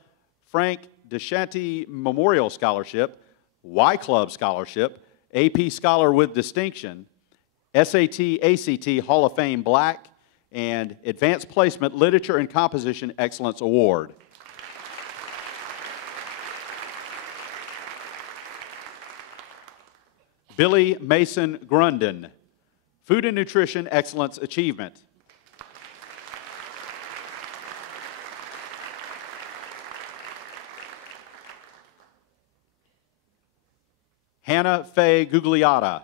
Frank DeShanty Memorial Scholarship, Y Club Scholarship, AP Scholar with Distinction, SAT ACT Hall of Fame Black, and Advanced Placement Literature and Composition Excellence Award. Billy Mason Grunden, Food and Nutrition Excellence Achievement. Hannah Faye Gugliotta,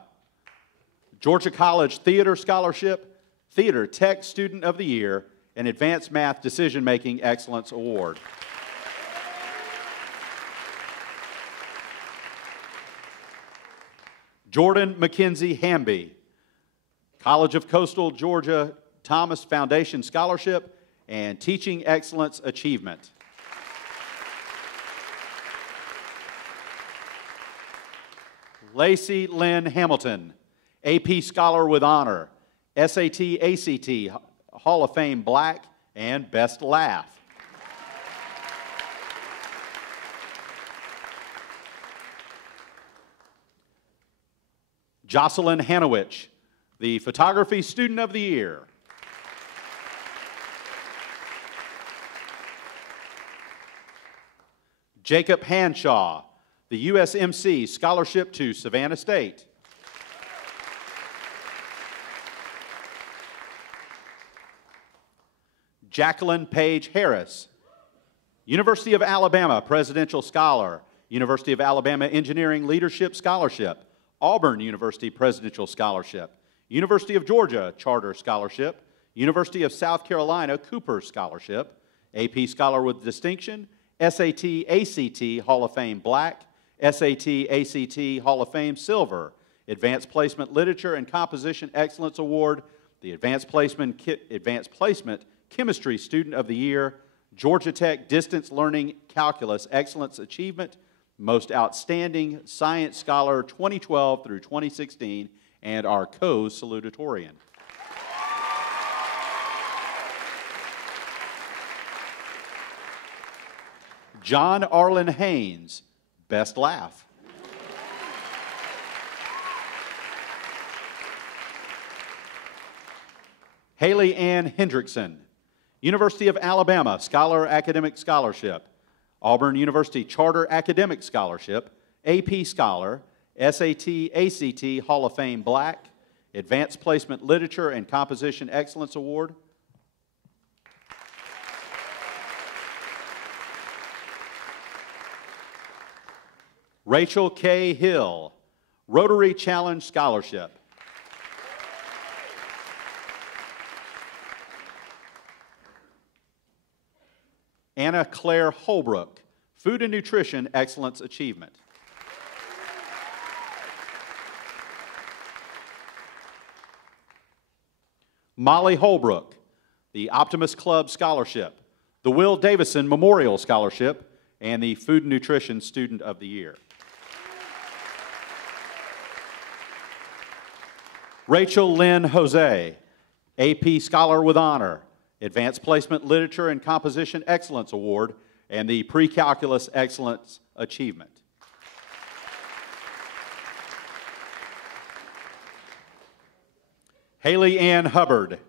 Georgia College Theater Scholarship, Theater Tech Student of the Year, and Advanced Math Decision Making Excellence Award. Jordan McKenzie Hamby, College of Coastal Georgia Thomas Foundation Scholarship and Teaching Excellence Achievement. Lacey Lynn Hamilton, AP Scholar with Honor, SAT ACT Hall of Fame Black, and Best Laugh. Jocelyn Hanowich, the Photography Student of the Year. Jacob Hanshaw, the USMC Scholarship to Savannah State. Jacqueline Page Harris, University of Alabama Presidential Scholar, University of Alabama Engineering Leadership Scholarship, Auburn University Presidential Scholarship, University of Georgia Charter Scholarship, University of South Carolina Cooper Scholarship, AP Scholar with Distinction, SAT ACT Hall of Fame Black, SAT ACT Hall of Fame Silver, Advanced Placement Literature and Composition Excellence Award, the Advanced Placement Chemistry Student of the Year, Georgia Tech Distance Learning Calculus Excellence Achievement, Most Outstanding Science Scholar 2012 through 2016, and our co-salutatorian. John Arlen Haynes, Best Laugh. Haley Ann Hendrickson, University of Alabama Scholar Academic Scholarship, Auburn University Charter Academic Scholarship, AP Scholar, SAT ACT Hall of Fame Black, Advanced Placement Literature and Composition Excellence Award. Rachel K. Hill, Rotary Challenge Scholarship. Anna Claire Holbrook, Food and Nutrition Excellence Achievement. Molly Holbrook, the Optimist Club Scholarship, the Will Davison Memorial Scholarship, and the Food and Nutrition Student of the Year. Rachel Lynn Jose, AP Scholar with Honor, Advanced Placement Literature and Composition Excellence Award, and the Pre-Calculus Excellence Achievement. Haley Ann Hubbard,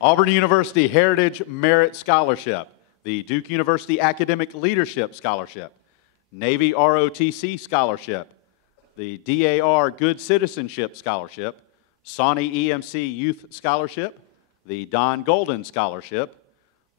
Auburn University Heritage Merit Scholarship, the Duke University Academic Leadership Scholarship, Navy ROTC Scholarship, the DAR Good Citizenship Scholarship, Sawney EMC Youth Scholarship, the Don Golden Scholarship,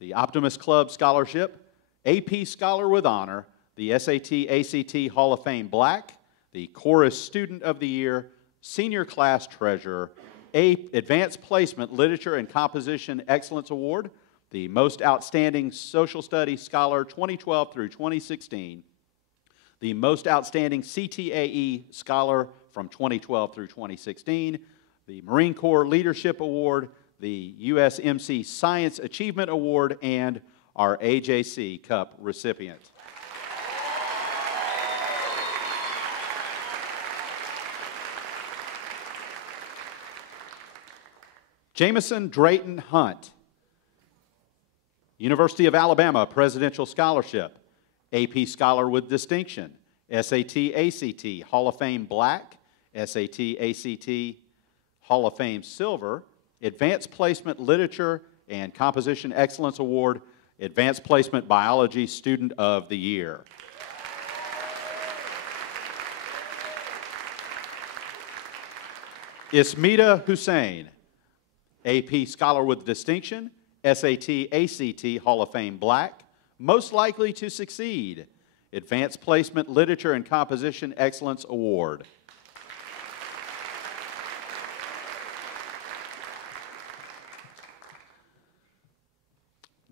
the Optimist Club Scholarship, AP Scholar with Honor, the SAT ACT Hall of Fame Black, the Chorus Student of the Year, Senior Class Treasurer, Advanced Placement Literature and Composition Excellence Award, the Most Outstanding Social Studies Scholar 2012 through 2016, the Most Outstanding CTAE Scholar from 2012 through 2016, the Marine Corps Leadership Award, the USMC Science Achievement Award, and our AJC Cup recipient. Jameson Drayton Hunt, University of Alabama Presidential Scholarship, AP Scholar with Distinction, SAT ACT Hall of Fame Black, SAT ACT Hall of Fame Silver, Advanced Placement Literature and Composition Excellence Award, Advanced Placement Biology Student of the Year. Ismita Hussein, AP Scholar with Distinction, SAT ACT Hall of Fame Black, Most Likely to Succeed, Advanced Placement Literature and Composition Excellence Award.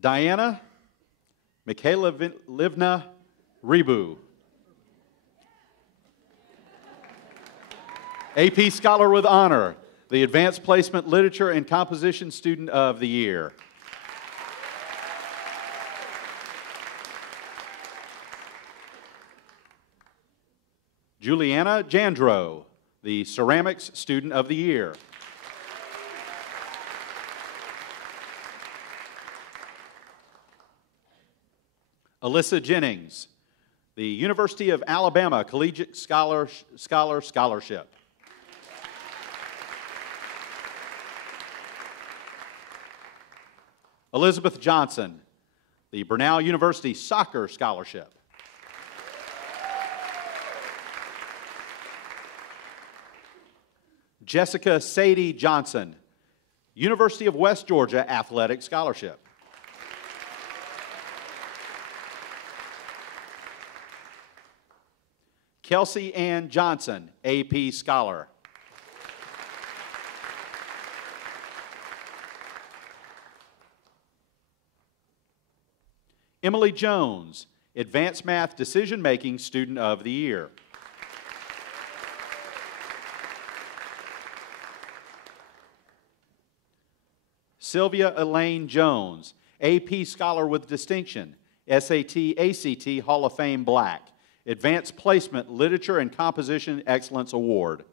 Diana Mikhailovna Ribu, AP Scholar with Honor, the Advanced Placement Literature and Composition Student of the Year. Juliana Jandro, the Ceramics Student of the Year. Alyssa Jennings, the University of Alabama Collegiate Scholarship. Elizabeth Johnson, the Bernal University Soccer Scholarship. Jessica Sadie Johnson, University of West Georgia Athletic Scholarship. Kelsey Ann Johnson, AP Scholar. Emily Jones, Advanced Math Decision Making Student of the Year. Sylvia Elaine Jones, AP Scholar with Distinction, SAT ACT Hall of Fame Black, Advanced Placement Literature and Composition Excellence Award.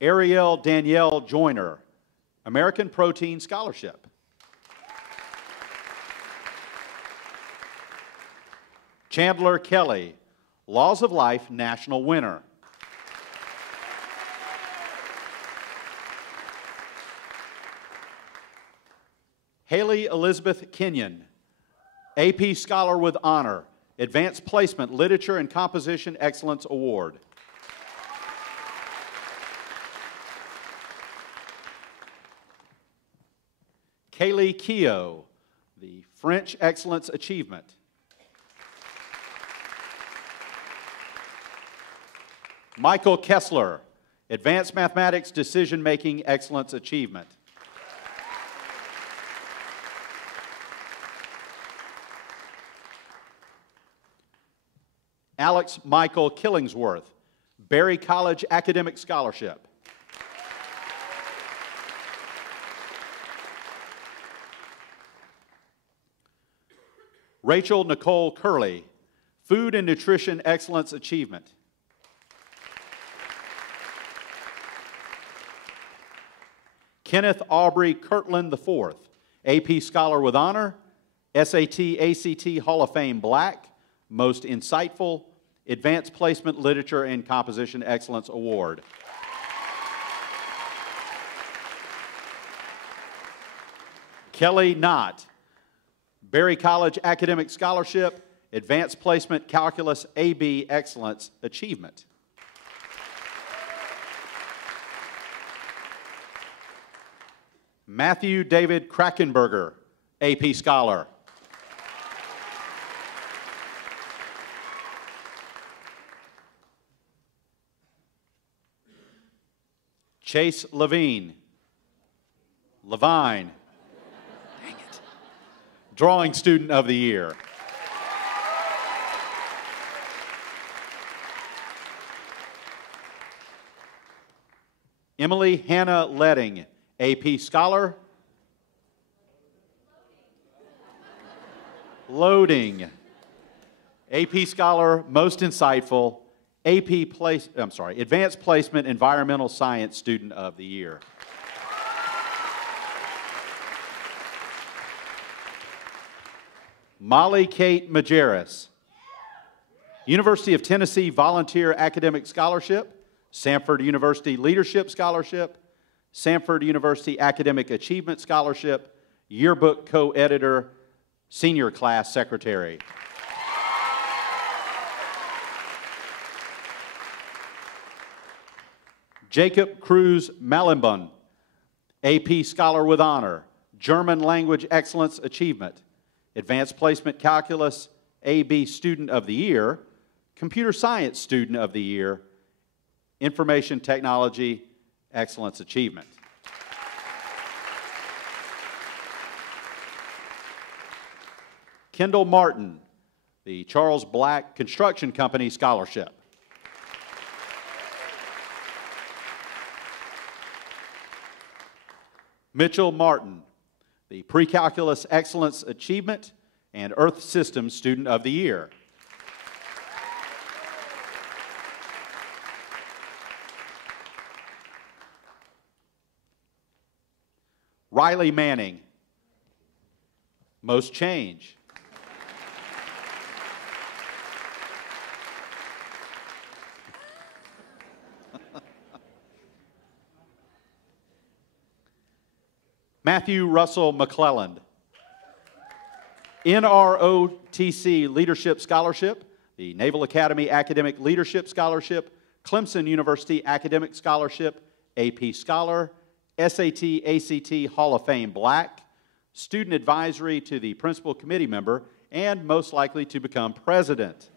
Ariel Danielle Joyner, American Protein Scholarship. Chandler Kelly, Laws of Life National Winner. Haley Elizabeth Kenyon, AP Scholar with Honor, Advanced Placement Literature and Composition Excellence Award. Kaylee Keogh, the French Excellence Achievement. Michael Kessler, Advanced Mathematics Decision-Making Excellence Achievement. Alex Michael Killingsworth, Berry College Academic Scholarship. Rachel Nicole Curley, Food and Nutrition Excellence Achievement. Kenneth Aubrey Kirtland IV, AP Scholar with Honor, SAT ACT Hall of Fame Black, Most Insightful, Advanced Placement Literature and Composition Excellence Award. Kelly Knott, Berry College Academic Scholarship, Advanced Placement Calculus AB Excellence Achievement. Matthew David Krakenberger, AP Scholar. Chase Levine, Dang it. Drawing Student of the Year. Emily Hannah Letting, AP Scholar. Loading. AP Scholar, Most Insightful, Advanced Placement Environmental Science Student of the Year. Molly Kate Majerus, University of Tennessee Volunteer Academic Scholarship, Samford University Leadership Scholarship, Samford University Academic Achievement Scholarship, Yearbook Co-Editor, Senior Class Secretary. Jacob Cruz Malenbun, AP Scholar with Honor, German Language Excellence Achievement, Advanced Placement Calculus AB Student of the Year, Computer Science Student of the Year, Information Technology Excellence Achievement. Kendall Martin, the Charles Black Construction Company Scholarship. Mitchell Martin, the Pre-Calculus Excellence Achievement and Earth Systems Student of the Year. Riley Manning, Most Change. Matthew Russell McClelland, NROTC Leadership Scholarship, the Naval Academy Academic Leadership Scholarship, Clemson University Academic Scholarship, AP Scholar, SAT ACT Hall of Fame Black, Student Advisory to the Principal Committee Member, and most likely to become President.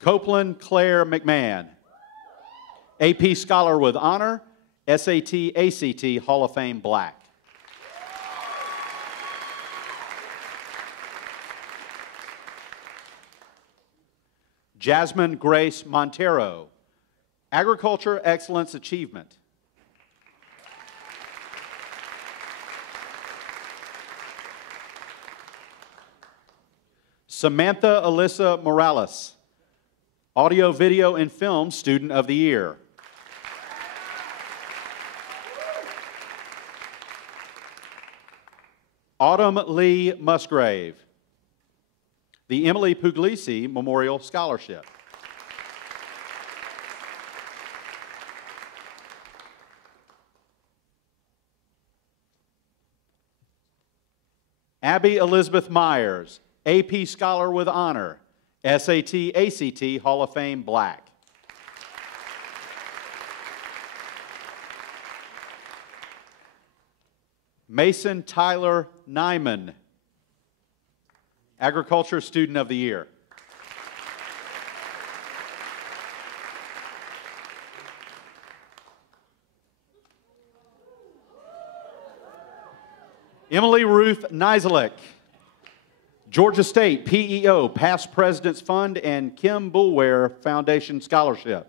Copeland Claire McMahon, AP Scholar with Honor, SAT ACT Hall of Fame Black. Jasmine Grace Montero, Agriculture Excellence Achievement. Samantha Alyssa Morales, Audio, Video, and Film Student of the Year. Autumn Lee Musgrave, the Emily Puglisi Memorial Scholarship. Abby Elizabeth Myers, AP Scholar with Honor, SAT ACT Hall of Fame Black. Mason Tyler Nyman, Agriculture Student of the Year. Emily Ruth Nizelek, Georgia State PEO, Past President's Fund and Kim Boulware Foundation Scholarship.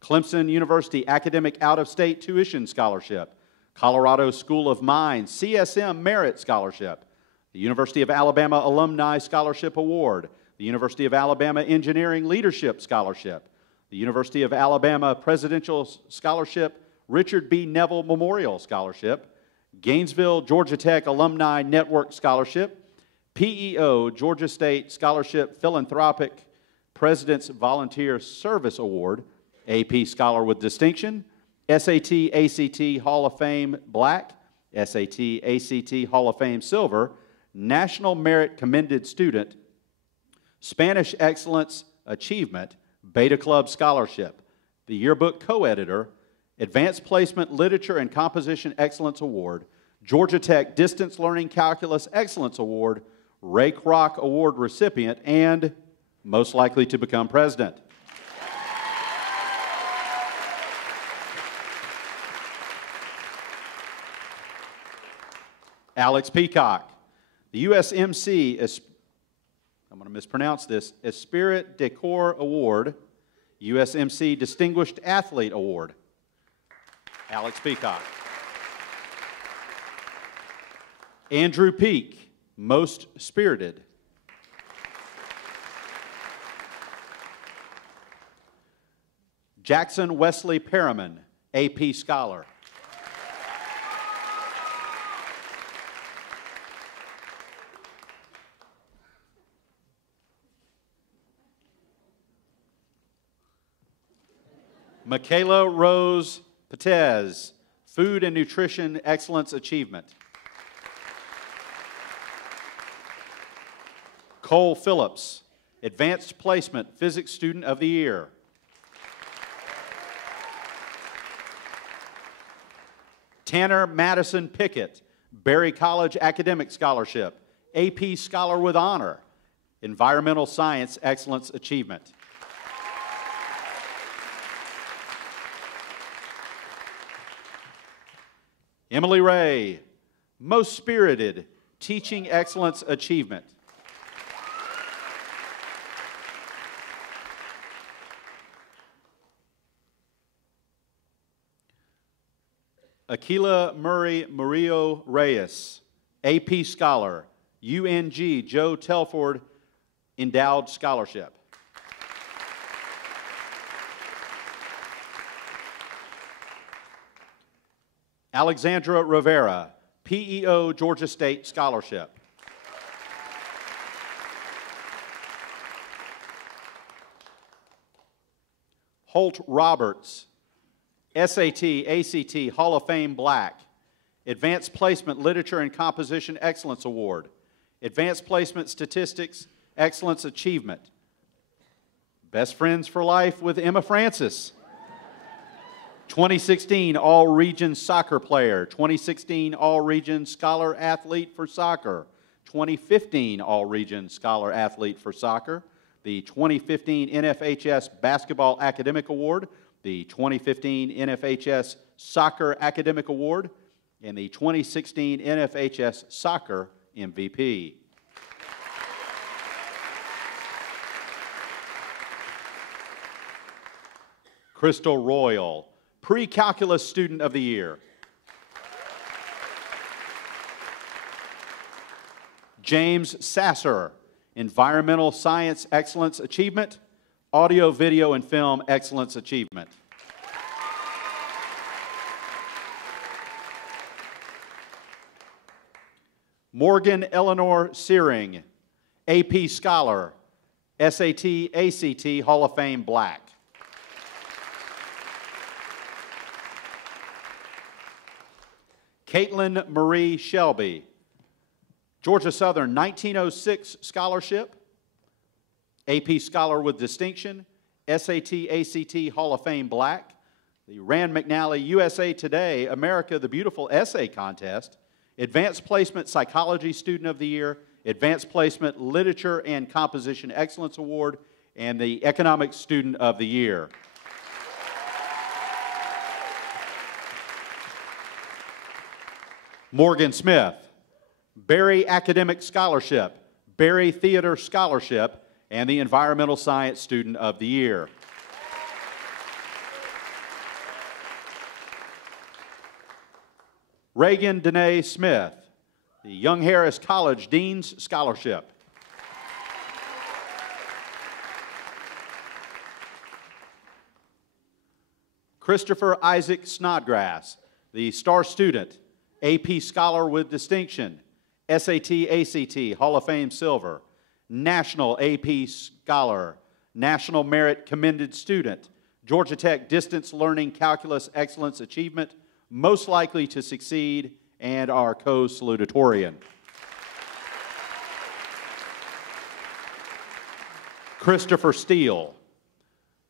Clemson University Academic Out-of-State Tuition Scholarship. Colorado School of Mines CSM Merit Scholarship. The University of Alabama Alumni Scholarship Award. The University of Alabama Engineering Leadership Scholarship. The University of Alabama Presidential Scholarship Richard B. Neville Memorial Scholarship. Gainesville Georgia Tech Alumni Network Scholarship. PEO Georgia State Scholarship Philanthropic President's Volunteer Service Award. AP Scholar with Distinction. SAT ACT Hall of Fame Black. SAT ACT Hall of Fame Silver. National Merit Commended Student. Spanish Excellence Achievement Beta Club Scholarship. The Yearbook Co-Editor. Advanced Placement Literature and Composition Excellence Award, Georgia Tech Distance Learning Calculus Excellence Award, Ray Kroc Award recipient, and most likely to become president. Alex Peacock, the USMC, I'm going to mispronounce this, Esprit de Corps Award, USMC Distinguished Athlete Award. Alex Peacock. Andrew Peak, Most Spirited. Jackson Wesley Perriman, AP Scholar. Michaela Rose Patez, Food and Nutrition Excellence Achievement. Cole Phillips, Advanced Placement Physics Student of the Year. Tanner Madison Pickett, Berry College Academic Scholarship, AP Scholar with Honor, Environmental Science Excellence Achievement. Emily Ray, Most Spirited, Teaching Excellence Achievement. Aquila Murray Murillo Reyes, AP Scholar, UNG Joe Telford Endowed Scholarship. Alexandra Rivera, PEO Georgia State Scholarship. Holt Roberts, SAT, ACT Hall of Fame Black, Advanced Placement Literature and Composition Excellence Award, Advanced Placement Statistics Excellence Achievement. Best Friends for Life with Emma Francis. 2016 All-Region Soccer Player, 2016 All-Region Scholar Athlete for Soccer, 2015 All-Region Scholar Athlete for Soccer, the 2015 NFHS Basketball Academic Award, the 2015 NFHS Soccer Academic Award, and the 2016 NFHS Soccer MVP. Crystal Royal, Pre-Calculus Student of the Year. James Sasser, Environmental Science Excellence Achievement, Audio, Video, and Film Excellence Achievement. Morgan Eleanor Searing, AP Scholar, SAT, ACT Hall of Fame Black. Caitlin Marie Shelby, Georgia Southern 1906 Scholarship, AP Scholar with Distinction, SAT, ACT Hall of Fame Black, the Rand McNally USA Today America the Beautiful Essay Contest, Advanced Placement Psychology Student of the Year, Advanced Placement Literature and Composition Excellence Award, and the Economics Student of the Year. Morgan Smith, Barry Academic Scholarship, Barry Theater Scholarship, and the Environmental Science Student of the Year. Reagan Danae Smith, the Young Harris College Dean's Scholarship. Christopher Isaac Snodgrass, the Star Student, AP Scholar with Distinction, SAT, ACT, Hall of Fame Silver, National AP Scholar, National Merit Commended Student, Georgia Tech Distance Learning Calculus Excellence Achievement, Most Likely to Succeed, and our co-salutatorian. Christopher Steele,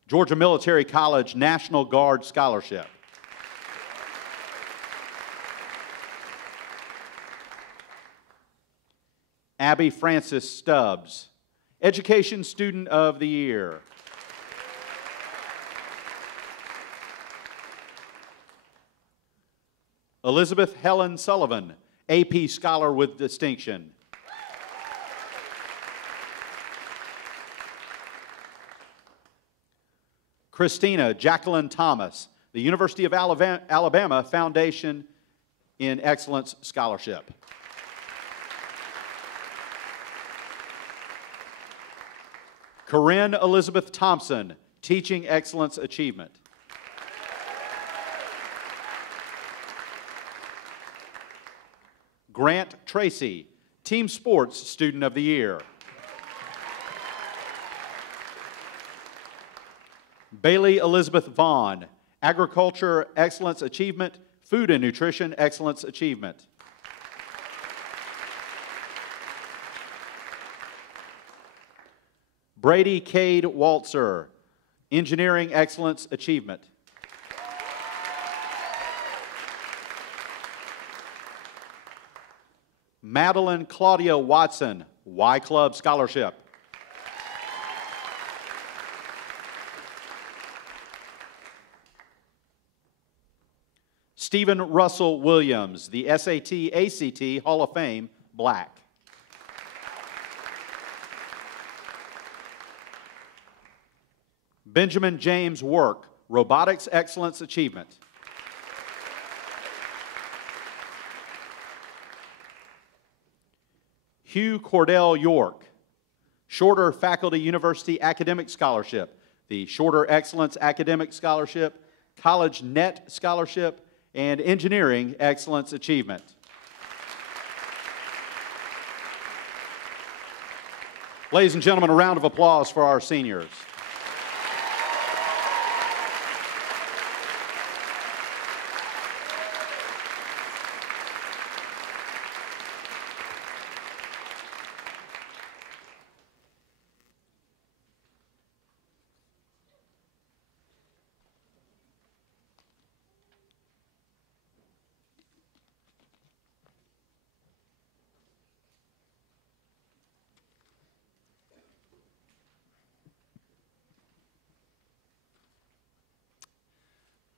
Georgia Military College National Guard Scholarship. Abby Francis Stubbs, Education Student of the Year. Elizabeth Helen Sullivan, AP Scholar with Distinction. Christina Jacqueline Thomas, the University of Alabama Foundation in Excellence Scholarship. Corinne Elizabeth Thompson, Teaching Excellence Achievement. Grant Tracy, Team Sports Student of the Year. Bailey Elizabeth Vaughn, Agriculture Excellence Achievement, Food and Nutrition Excellence Achievement. Brady Cade Waltzer, Engineering Excellence Achievement. Madeline Claudia Watson, Y Club Scholarship. Stephen Russell Williams, the SAT, ACT Hall of Fame, Black. Benjamin James Work, Robotics Excellence Achievement. Hugh Cordell York, Shorter Faculty University Academic Scholarship, the Shorter Excellence Academic Scholarship, College Net Scholarship, and Engineering Excellence Achievement. Ladies and gentlemen, a round of applause for our seniors.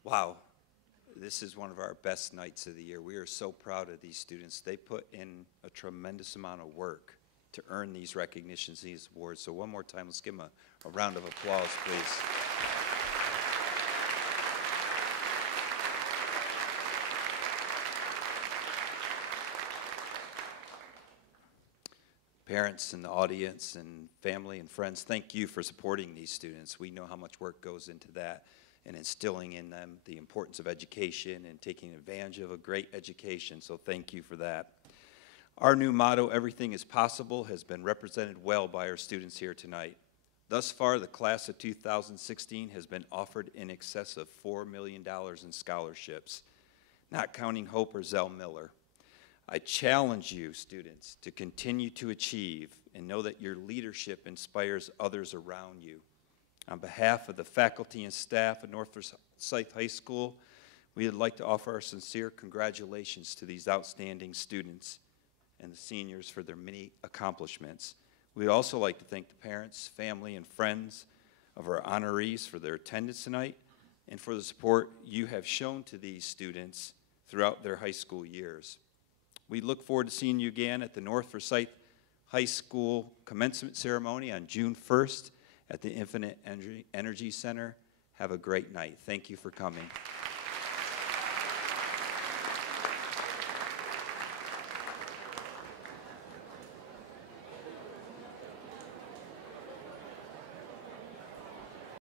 Wow, this is one of our best nights of the year. We are so proud of these students. They put in a tremendous amount of work to earn these recognitions, these awards. So one more time, let's give them a round of applause, please. Parents in the audience and family and friends, thank you for supporting these students. We know how much work goes into that and instilling in them the importance of education and taking advantage of a great education, so thank you for that. Our new motto, Everything is Possible, has been represented well by our students here tonight. Thus far, the class of 2016 has been offered in excess of $4 million in scholarships, not counting Hope or Zell Miller. I challenge you, students, to continue to achieve and know that your leadership inspires others around you. On behalf of the faculty and staff at North Forsyth High School, We would like to offer our sincere congratulations to these outstanding students and the seniors for their many accomplishments. We'd also like to thank the parents, family, and friends of our honorees for their attendance tonight and for the support you have shown to these students throughout their high school years. We look forward to seeing you again at the North Forsyth High School commencement ceremony on June 1st at the Infinite Energy Center. Have a great night. Thank you for coming.